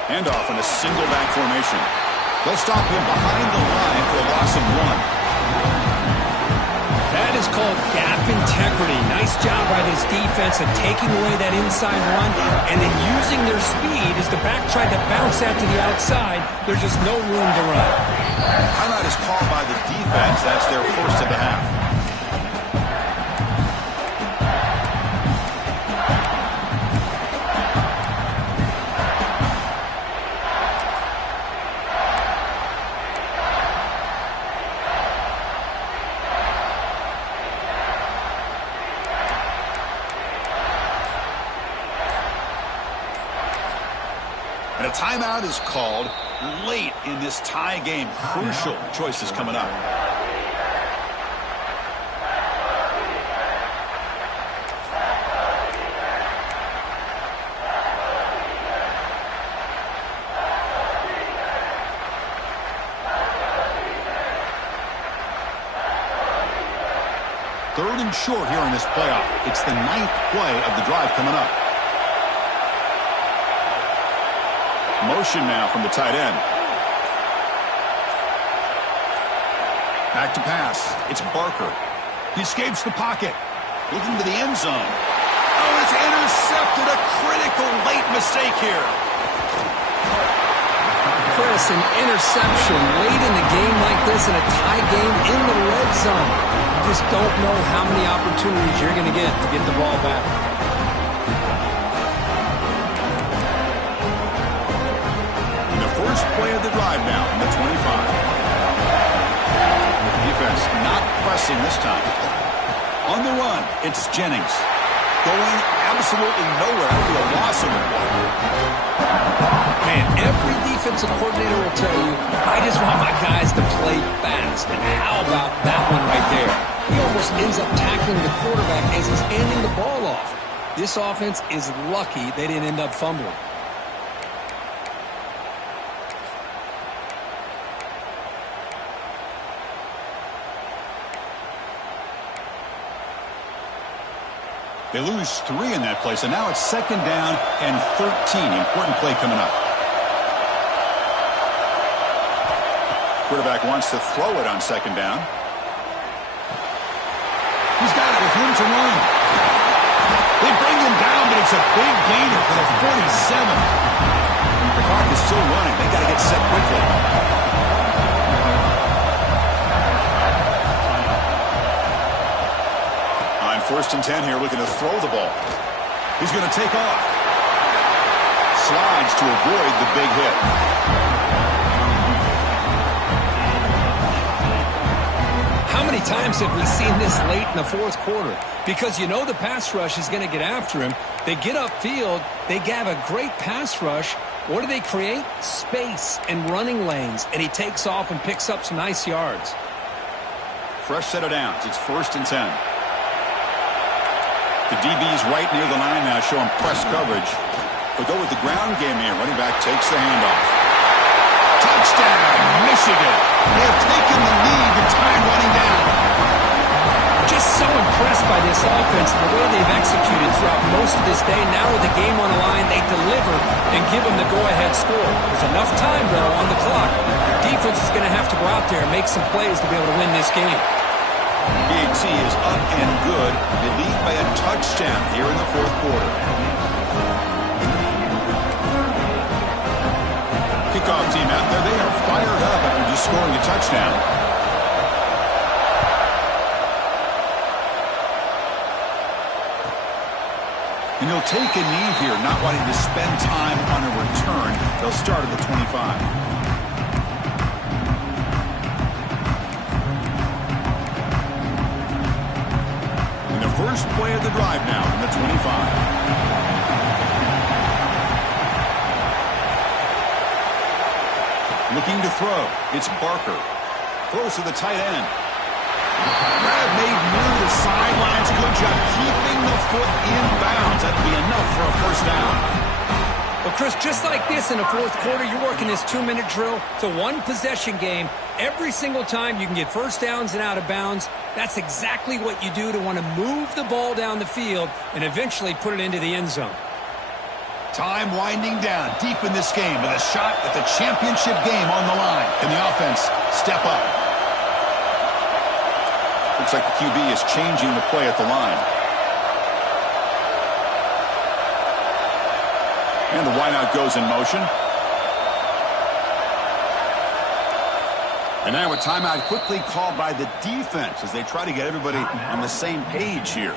Handoff in a single back formation. They'll stop him behind the line for a loss of 1. That is called gap integrity. Nice job by this defense of taking away that inside run and then using their speed as the back tried to bounce that to the outside. There's just no room to run. Timeout is called by the defense. That's their first of the half. And a timeout is called late in this tie game. Crucial choices coming up. Third and short here in this playoff. It's the 9th play of the drive coming up. Motion now from the tight end. Back to pass. It's Barker. He escapes the pocket. Looking to the end zone. Oh, it's intercepted. A critical late mistake here. Chris, an interception late in the game like this in a tie game in the red zone. You just don't know how many opportunities you're going to get the ball back. First play of the drive now from the 25. Defense not pressing this time. On the run, it's Jennings. Going absolutely nowhere. That would be a loss of 1. Man, every defensive coordinator will tell you, I just want my guys to play fast. And how about that one right there? He almost ends up tackling the quarterback as he's handing the ball off. This offense is lucky they didn't end up fumbling. They lose 3 in that play, so now it's 2nd down and 13. Important play coming up. Quarterback wants to throw it on 2nd down. He's got it with room to run. They bring him down, but it's a big gainer for the 47. The clock is still running. They got to get set quickly. On 1st and 10 here, looking to throw the ball. He's going to take off. Slides to avoid the big hit. How many times have we seen this late in the 4th quarter? Because you know the pass rush is going to get after him. They get upfield. They have a great pass rush. What do they create? Space and running lanes. And he takes off and picks up some nice yards. Fresh set of downs. It's 1st and 10. The DB's right near the line now, showing press coverage. They'll go with the ground game here. Running back takes the handoff. Touchdown, Michigan. They have taken the lead with time running down. Just so impressed by this offense and the way they've executed throughout most of this day. Now with the game on the line, they deliver and give them the go-ahead score. There's enough time, though, on the clock. The defense is going to have to go out there and make some plays to be able to win this game. BAT is up and good. They lead by a touchdown here in the 4th quarter. Kickoff team out there. They are fired up after just scoring a touchdown. And he'll take a knee here, not wanting to spend time on a return. They'll start at the 25. First play of the drive now from the 25. Looking to throw. It's Barker. Throws to the tight end. Grab made near the sidelines. Good job keeping the foot in bounds. That'd be enough for a 1st down. Well, Chris, just like this in the 4th quarter, you're working this 2-minute drill. It's a 1-possession game. Every single time you can get 1st downs and out of bounds. That's exactly what you do to want to move the ball down the field and eventually put it into the end zone. Time winding down deep in this game with a shot at the championship game on the line. Can the offense step up? Looks like the QB is changing the play at the line. And the wideout goes in motion. And now a timeout quickly called by the defense as they try to get everybody on the same page here.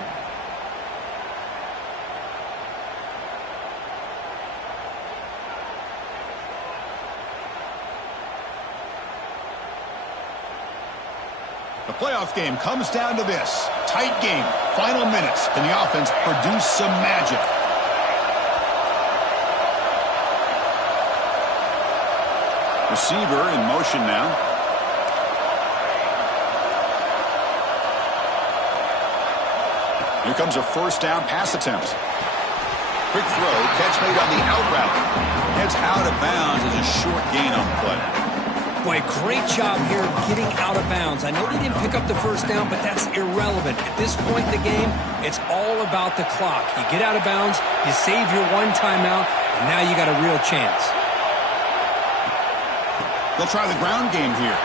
The playoff game comes down to this. Tight game, final minutes. Can the offense produce some magic? Receiver in motion now. Here comes a 1st down pass attempt. Quick throw, catch made on the out route. Heads out of bounds as a short gain on the play. Boy, great job here getting out of bounds. I know they didn't pick up the 1st down, but that's irrelevant. At this point in the game, it's all about the clock. You get out of bounds, you save your 1 timeout, and now you got a real chance. They'll try the ground game here.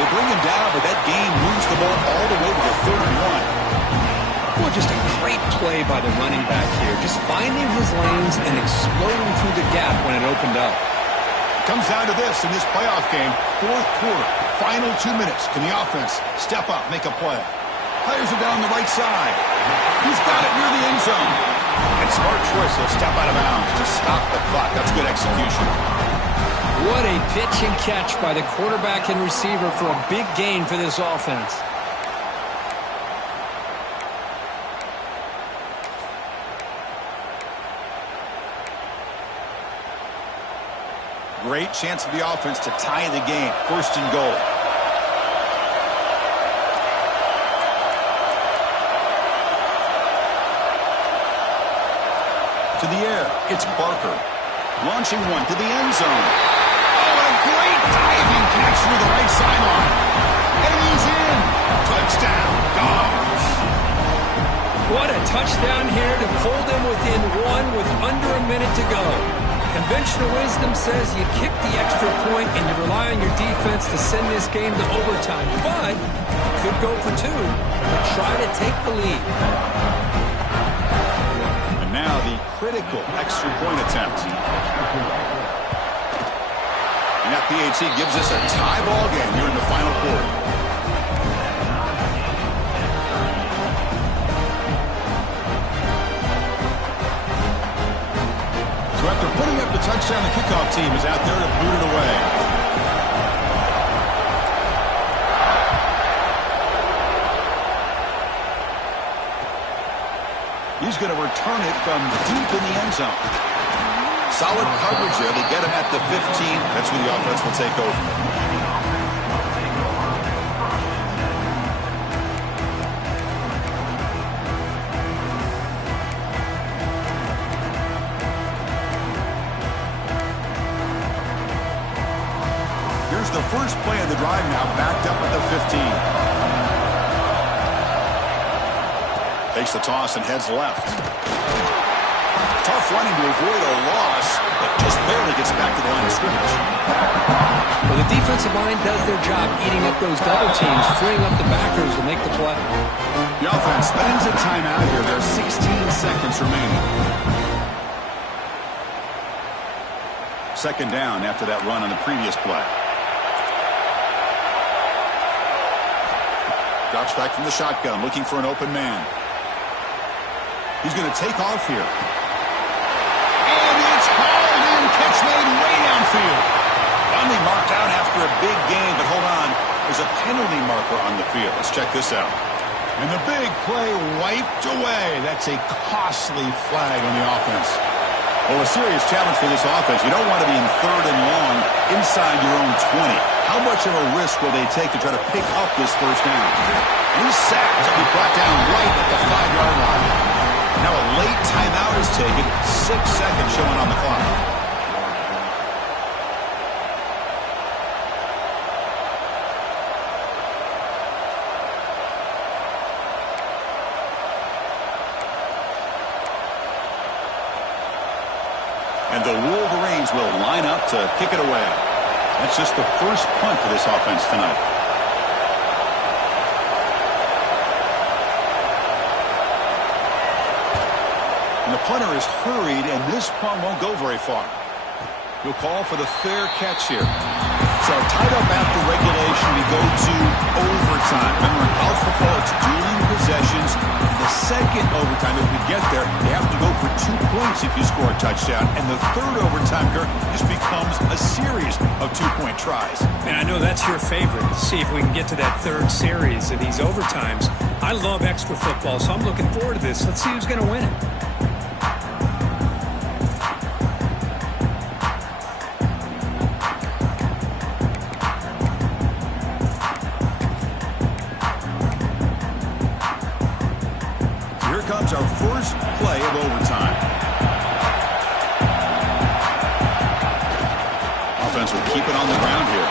They bring him down, but that game moves the ball all the way to the 3rd and 1. Well, just a great play by the running back here. Just finding his lanes and exploding through the gap when it opened up. It comes down to this in this playoff game. 4th quarter, final 2 minutes. Can the offense step up, make a play? Players are down the right side. He's got it near the end zone. And smart choice, he'll step out of bounds to stop the clock. That's good execution. What a pitch and catch by the quarterback and receiver for a big gain for this offense. Great chance for the offense to tie the game. 1st and goal. To the air, it's Barker. Launching one to the end zone. Oh, a great diving catch through the right sideline. And he's in. Touchdown, Dogs. What a touchdown here to pull them within one with under a minute to go. Conventional wisdom says you kick the extra point and you rely on your defense to send this game to overtime. But you could go for two and try to take the lead. And now the critical extra point attempt. And that PAT gives us a tie ball game here in the final quarter. So after putting up the touchdown, the kickoff team is out there to boot it away. He's going to return it from deep in the end zone. Solid coverage there. They get him at the 15. That's where the offense will take over. The first play of the drive now backed up at the 15. Takes the toss and heads left. Tough running to avoid a loss, but just barely gets back to the line of scrimmage. Well, the defensive line does their job eating up those double teams, freeing up the backers to make the play. The offense spends a timeout here. There are 16 seconds remaining. Second down after that run on the previous play. Drops back from the shotgun, looking for an open man. He's going to take off here. And it's hauled in. Catch made way downfield. Finally marked out after a big gain, but hold on. There's a penalty marker on the field. Let's check this out. And the big play wiped away. That's a costly flag on the offense. Well, a serious challenge for this offense. You don't want to be in third and long inside your own 20. How much of a risk will they take to try to pick up this first down? And he's sacked. He'll be brought down right at the 5-yard line. Now a late timeout is taken. 6 seconds showing on the clock. And the Wolverines will line up to kick it away. That's just the first punt for this offense tonight. And the punter is hurried, and this punt won't go very far. He'll call for the fair catch here. So tied up after regulation, we go to overtime. Remember, in college football, it's dueling possessions. The second overtime, if we get there, you have to go for 2 points if you score a touchdown. And the third overtime, Kirk, just becomes a series of 2-point tries. And I know that's your favorite. See if we can get to that third series of these overtimes. I love extra football, so I'm looking forward to this. Let's see who's going to win it. Comes our first play of overtime. Offense will keep it on the ground here.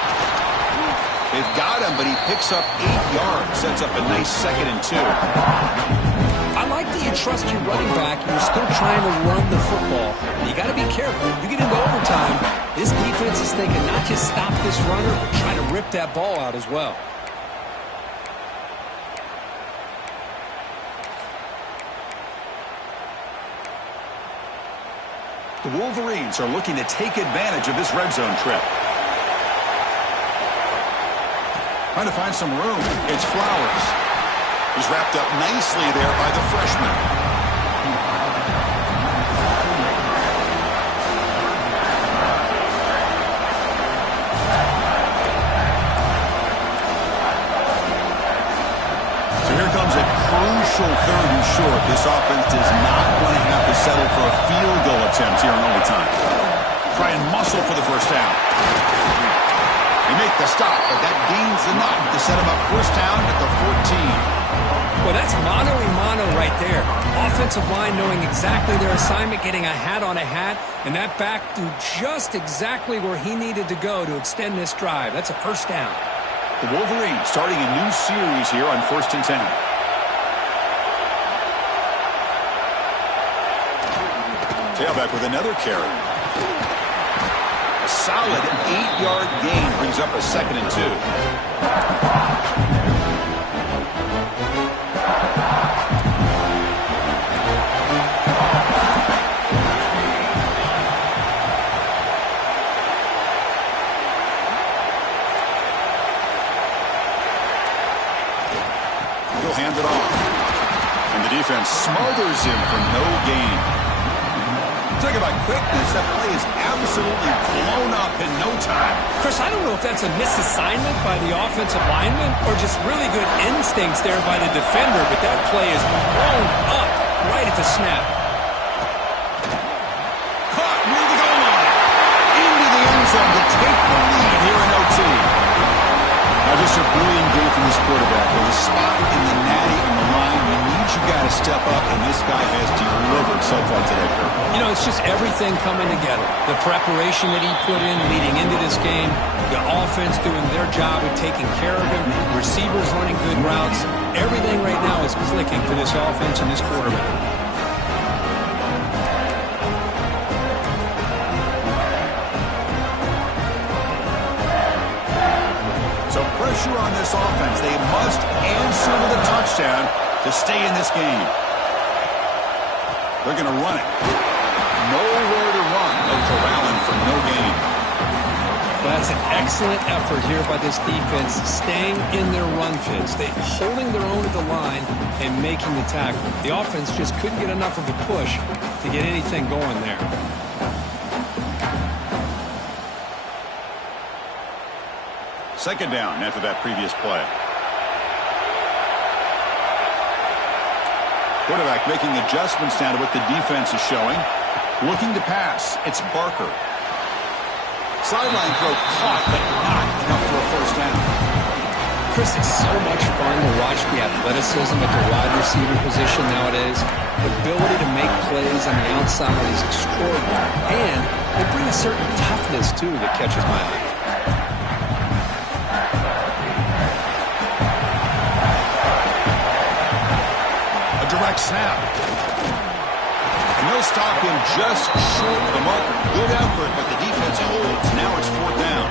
They've got him, but he picks up 8 yards. Sets up a nice 2nd and 2. I like that you trust your running back. You're still trying to run the football. You got to be careful. You get into overtime, this defense is thinking not just stop this runner, but try to rip that ball out as well. The Wolverines are looking to take advantage of this red zone trip. Trying to find some room. It's Flowers. He's wrapped up nicely there by the freshman. Crucial 3rd and short. This offense does not want to have to settle for a field goal attempt here in overtime. Try and muscle for the first down. They make the stop, but that gains enough to set them up first down at the 14. Well, that's mano-a-mano right there. Offensive line knowing exactly their assignment, getting a hat on a hat, and that back threw just exactly where he needed to go to extend this drive. That's a first down. The Wolverines starting a new series here on 1st and 10. Tailback with another carry. A solid 8-yard gain brings up a 2nd and 2. He'll hand it off. And the defense smothers him for no gain. Talk about quickness. That play is absolutely blown up in no time. Chris, I don't know if that's a misassignment by the offensive lineman or just really good instincts there by the defender, but that play is blown up right at the snap. Caught near the goal line. Into the end zone to take the lead here in OT. Now just a brilliant game from this quarterback. With a spot in the natty on the line, you need you got to step up, and this guy has delivered so far today, Kirk. You know, it's just everything coming together. The preparation that he put in leading into this game, the offense doing their job of taking care of him, receivers running good routes. Everything right now is clicking for this offense and this quarterback. So pressure on this offense. They must answer with a touchdown to stay in this game. They're going to run it. Nowhere to run. They're corralling for no gain. That's an excellent effort here by this defense, staying in their run fits. They holding their own at the line and making the tackle. The offense just couldn't get enough of a push to get anything going there. Second down after that previous play. Quarterback making adjustments down to what the defense is showing. Looking to pass. It's Barker. Sideline throw caught, but not enough for a first down. Chris, it's so much fun to watch the athleticism at the wide receiver position nowadays. The ability to make plays on the outside is extraordinary. And they bring a certain toughness, too, that catches my eye. Direct snap. And they'll stop him just short of the marker. Good effort, but the defense holds. Now it's 4th down.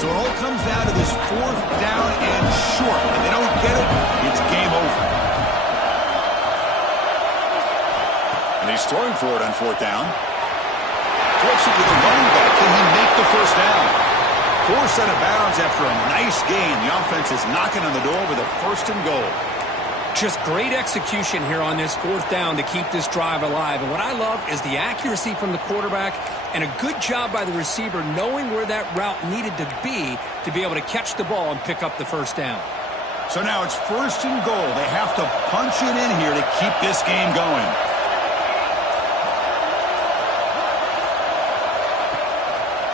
So it all comes down to this 4th down and short. If they don't get it, it's game over. And he's throwing for it on 4th down. Flips it to the running back. Can he make the first down? Forced out of bounds after a nice gain. The offense is knocking on the door with a 1st and goal. Just great execution here on this 4th down to keep this drive alive. And what I love is the accuracy from the quarterback and a good job by the receiver knowing where that route needed to be able to catch the ball and pick up the first down. So now it's 1st and goal. They have to punch it in here to keep this game going.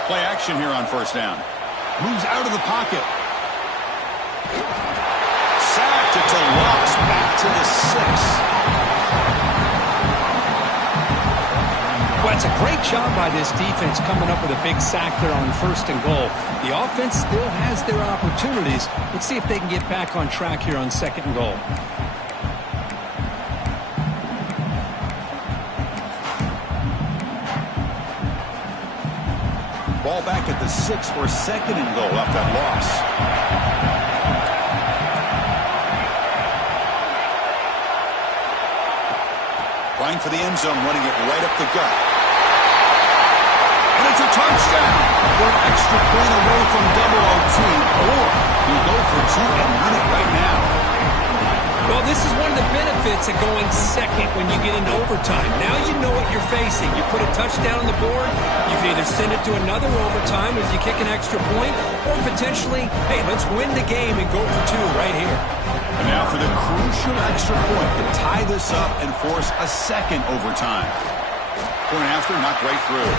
Play action here on 1st down. Moves out of the pocket. Sacked. It's a loss. Back to the 6. Well, it's a great job by this defense coming up with a big sack there on 1st and goal. The offense still has their opportunities. Let's see if they can get back on track here on 2nd and goal. Ball back at the 6 for 2nd and goal off that loss. Trying for the end zone, running it right up the gut. And it's a touchdown. We're an extra point away from double OT, or you go for 2 and win it right now. Well, this is one of the benefits of going second when you get into overtime. Now you know what you're facing. You put a touchdown on the board, you can either send it to another overtime if you kick an extra point, or potentially, hey, let's win the game and go for 2 right here. And now for the crucial extra point to tie this up and force a 2nd overtime. Point after, knocked right through.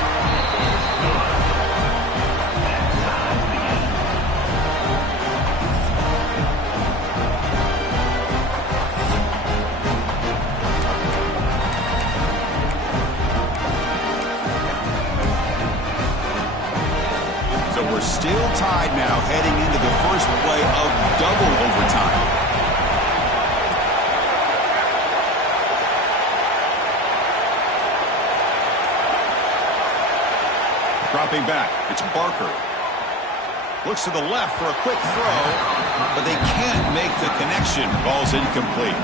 Dropping back, it's Barker. Looks to the left for a quick throw, but they can't make the connection. Ball's incomplete.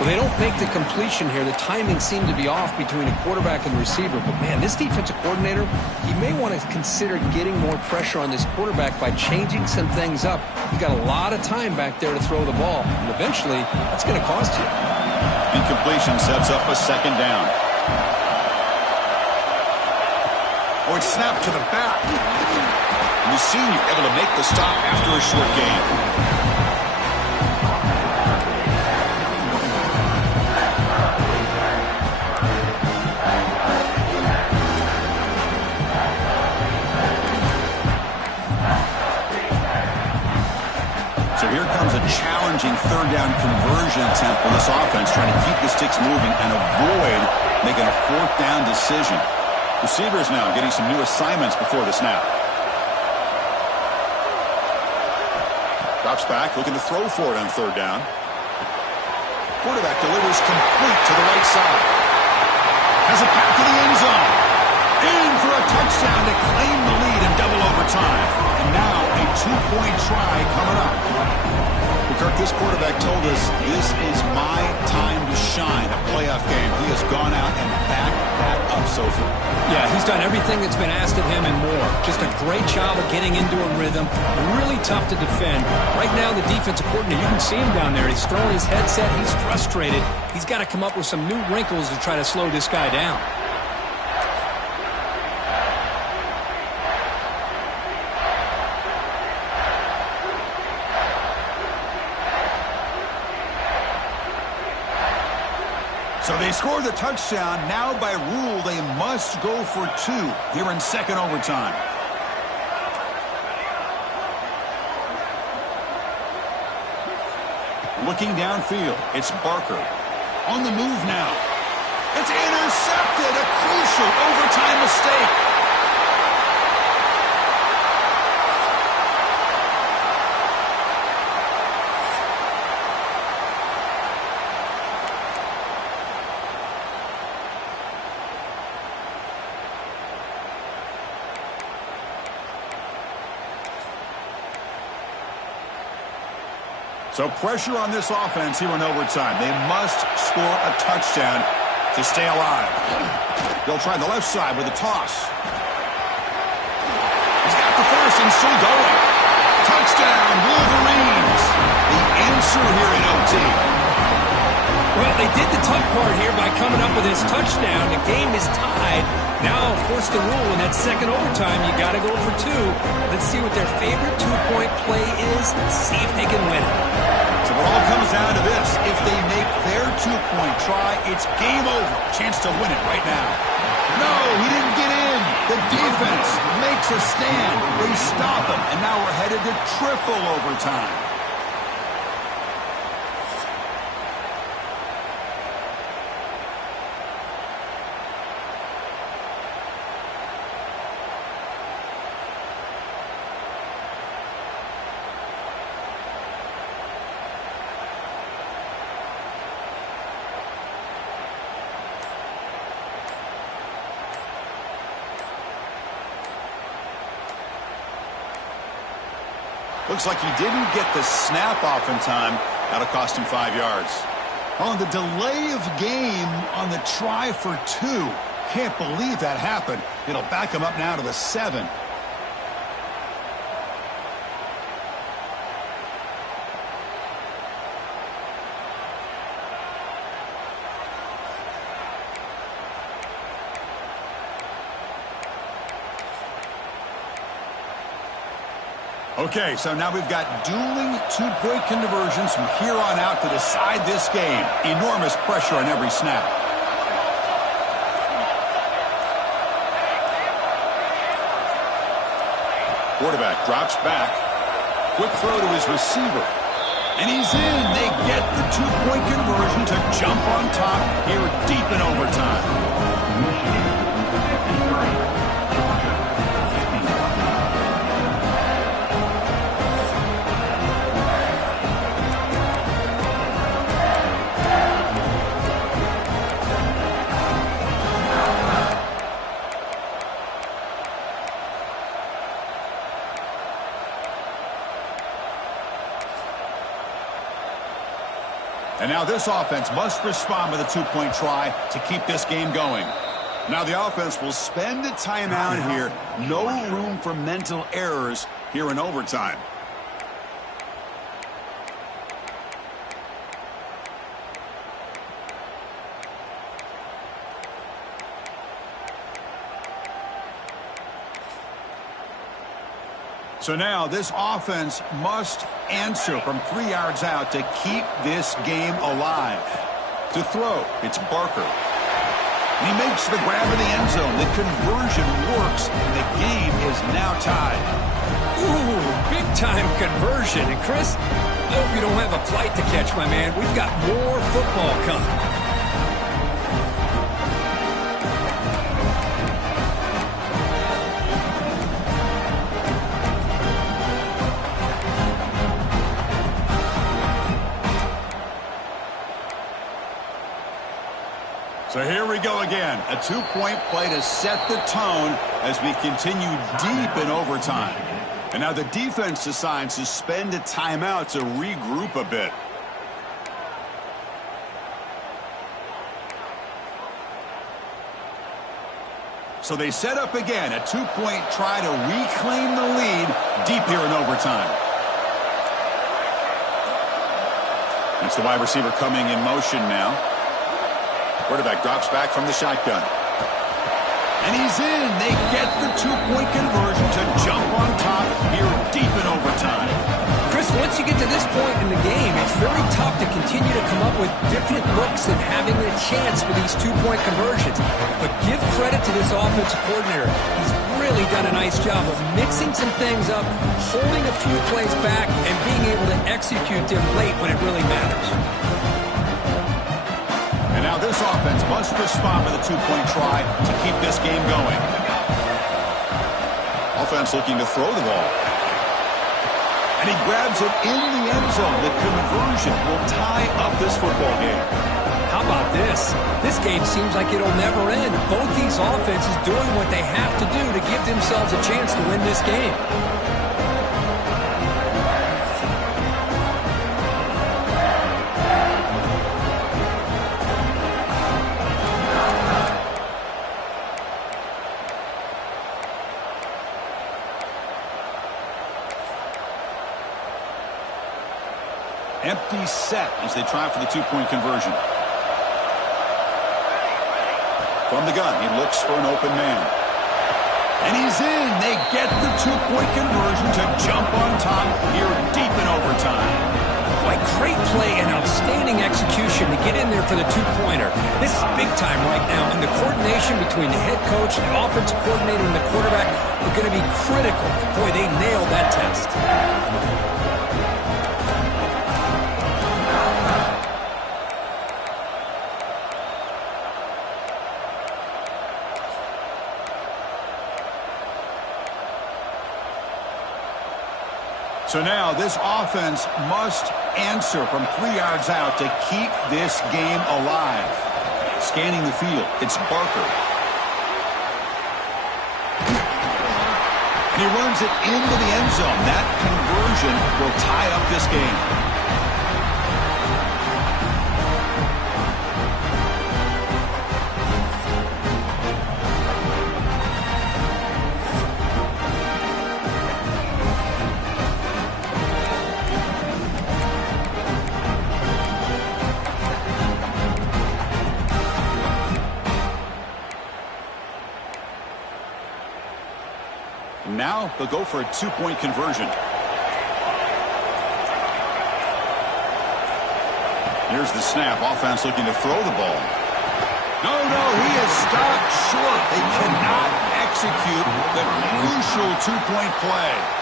Well, they don't make the completion here. The timing seemed to be off between a quarterback and receiver. But, man, this defensive coordinator, he may want to consider getting more pressure on this quarterback by changing some things up. He's got a lot of time back there to throw the ball. And eventually, that's going to cost you. Incompletion sets up a second down. Oh, it's snapped to the back. And the senior able to make the stop after a short gain. So here comes a challenging third down conversion attempt for this offense, trying to keep the sticks moving and avoid making a fourth down decision. Receivers now getting some new assignments before the snap. Drops back, looking to throw for it on third down. Quarterback delivers complete to the right side. Has it back to the end zone. In for a touchdown to claim the lead in double overtime. And now a two-point try coming up. Kirk, this quarterback told us this is my time to shine. A playoff game. He has gone out and backed that up so far. Yeah, he's done everything that's been asked of him and more. Just a great job of getting into a rhythm. Really tough to defend. Right now, the defensive coordinator, you can see him down there. He's throwing his headset. He's frustrated. He's got to come up with some new wrinkles to try to slow this guy down. So they score the touchdown. Now by rule, they must go for two here in second overtime. Looking downfield, it's Barker. On the move now. It's intercepted. A crucial overtime mistake. So pressure on this offense here in overtime. They must score a touchdown to stay alive. They'll try the left side with a toss. He's got the first and still going. Touchdown, Wolverines. The answer here in OT. Well, they did the tough part here by coming up with this touchdown. The game is tied. Now, of course, the rule in that second overtime, you got to go for two. Let's see what their favorite two-point play is. See if they can win it. So it all comes down to this. If they make their two-point try, it's game over. Chance to win it right now. No, he didn't get in. The defense makes a stand. They stop him, and now we're headed to triple overtime. Looks like he didn't get the snap off in time. That'll cost him 5 yards. On the delay of game on the try for two. Can't believe that happened. It'll back him up now to the 7. Okay, so now we've got dueling two-point conversions from here on out to decide this game. Enormous pressure on every snap. Quarterback drops back. Quick throw to his receiver. And he's in. They get the two-point conversion to jump on top here deep in overtime. And now this offense must respond with a two-point try to keep this game going. Now the offense will spend a timeout here. No room for mental errors here in overtime. So now this offense must answer from 3 yards out to keep this game alive. To throw, it's Barker. And he makes the grab of the end zone. The conversion works, and the game is now tied. Ooh, big-time conversion. And, Chris, I hope you don't have a flight to catch, my man. We've got more football coming. So here we go again. A two-point play to set the tone as we continue deep in overtime. And now the defense decides to spend a timeout to regroup a bit. So they set up again. A two-point try to reclaim the lead deep here in overtime. It's the wide receiver coming in motion now. Quarterback drops back from the shotgun. And he's in. They get the two-point conversion to jump on top here deep in overtime. Chris, once you get to this point in the game, it's very tough to continue to come up with different looks and having a chance for these two-point conversions. But give credit to this offensive coordinator. He's really done a nice job of mixing some things up, holding a few plays back, and being able to execute them late when it really matters. And now this offense must respond with a two-point try to keep this game going. Offense looking to throw the ball. And he grabs it in the end zone. The conversion will tie up this football game. How about this? This game seems like it'll never end. Both these offenses doing what they have to do to give themselves a chance to win this game. Empty set as they try for the two-point conversion. From the gun, he looks for an open man. And he's in. They get the two-point conversion to jump on top here deep in overtime. Boy, great play and outstanding execution to get in there for the two-pointer. This is big time right now, and the coordination between the head coach, the offensive coordinator, and the quarterback are going to be critical. Boy, they nailed that test. So now this offense must answer from 3 yards out to keep this game alive. Scanning the field, it's Barker. And he runs it into the end zone. That conversion will tie up this game. Now they'll go for a two-point conversion. Here's the snap. Offense looking to throw the ball. No, he is stopped short. They cannot execute the crucial two-point play.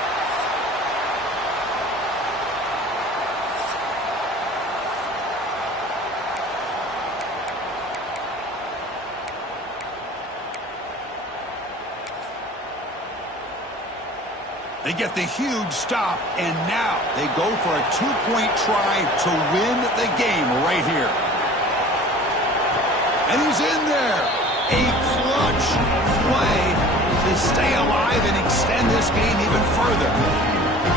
They get the huge stop, and now they go for a two-point try to win the game right here. And he's in there. A clutch play to stay alive and extend this game even further.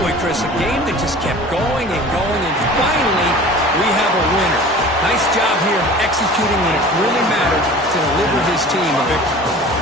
Boy, Chris, a game that just kept going and going, and finally we have a winner. job here executing when it really mattered to deliver his team a victory.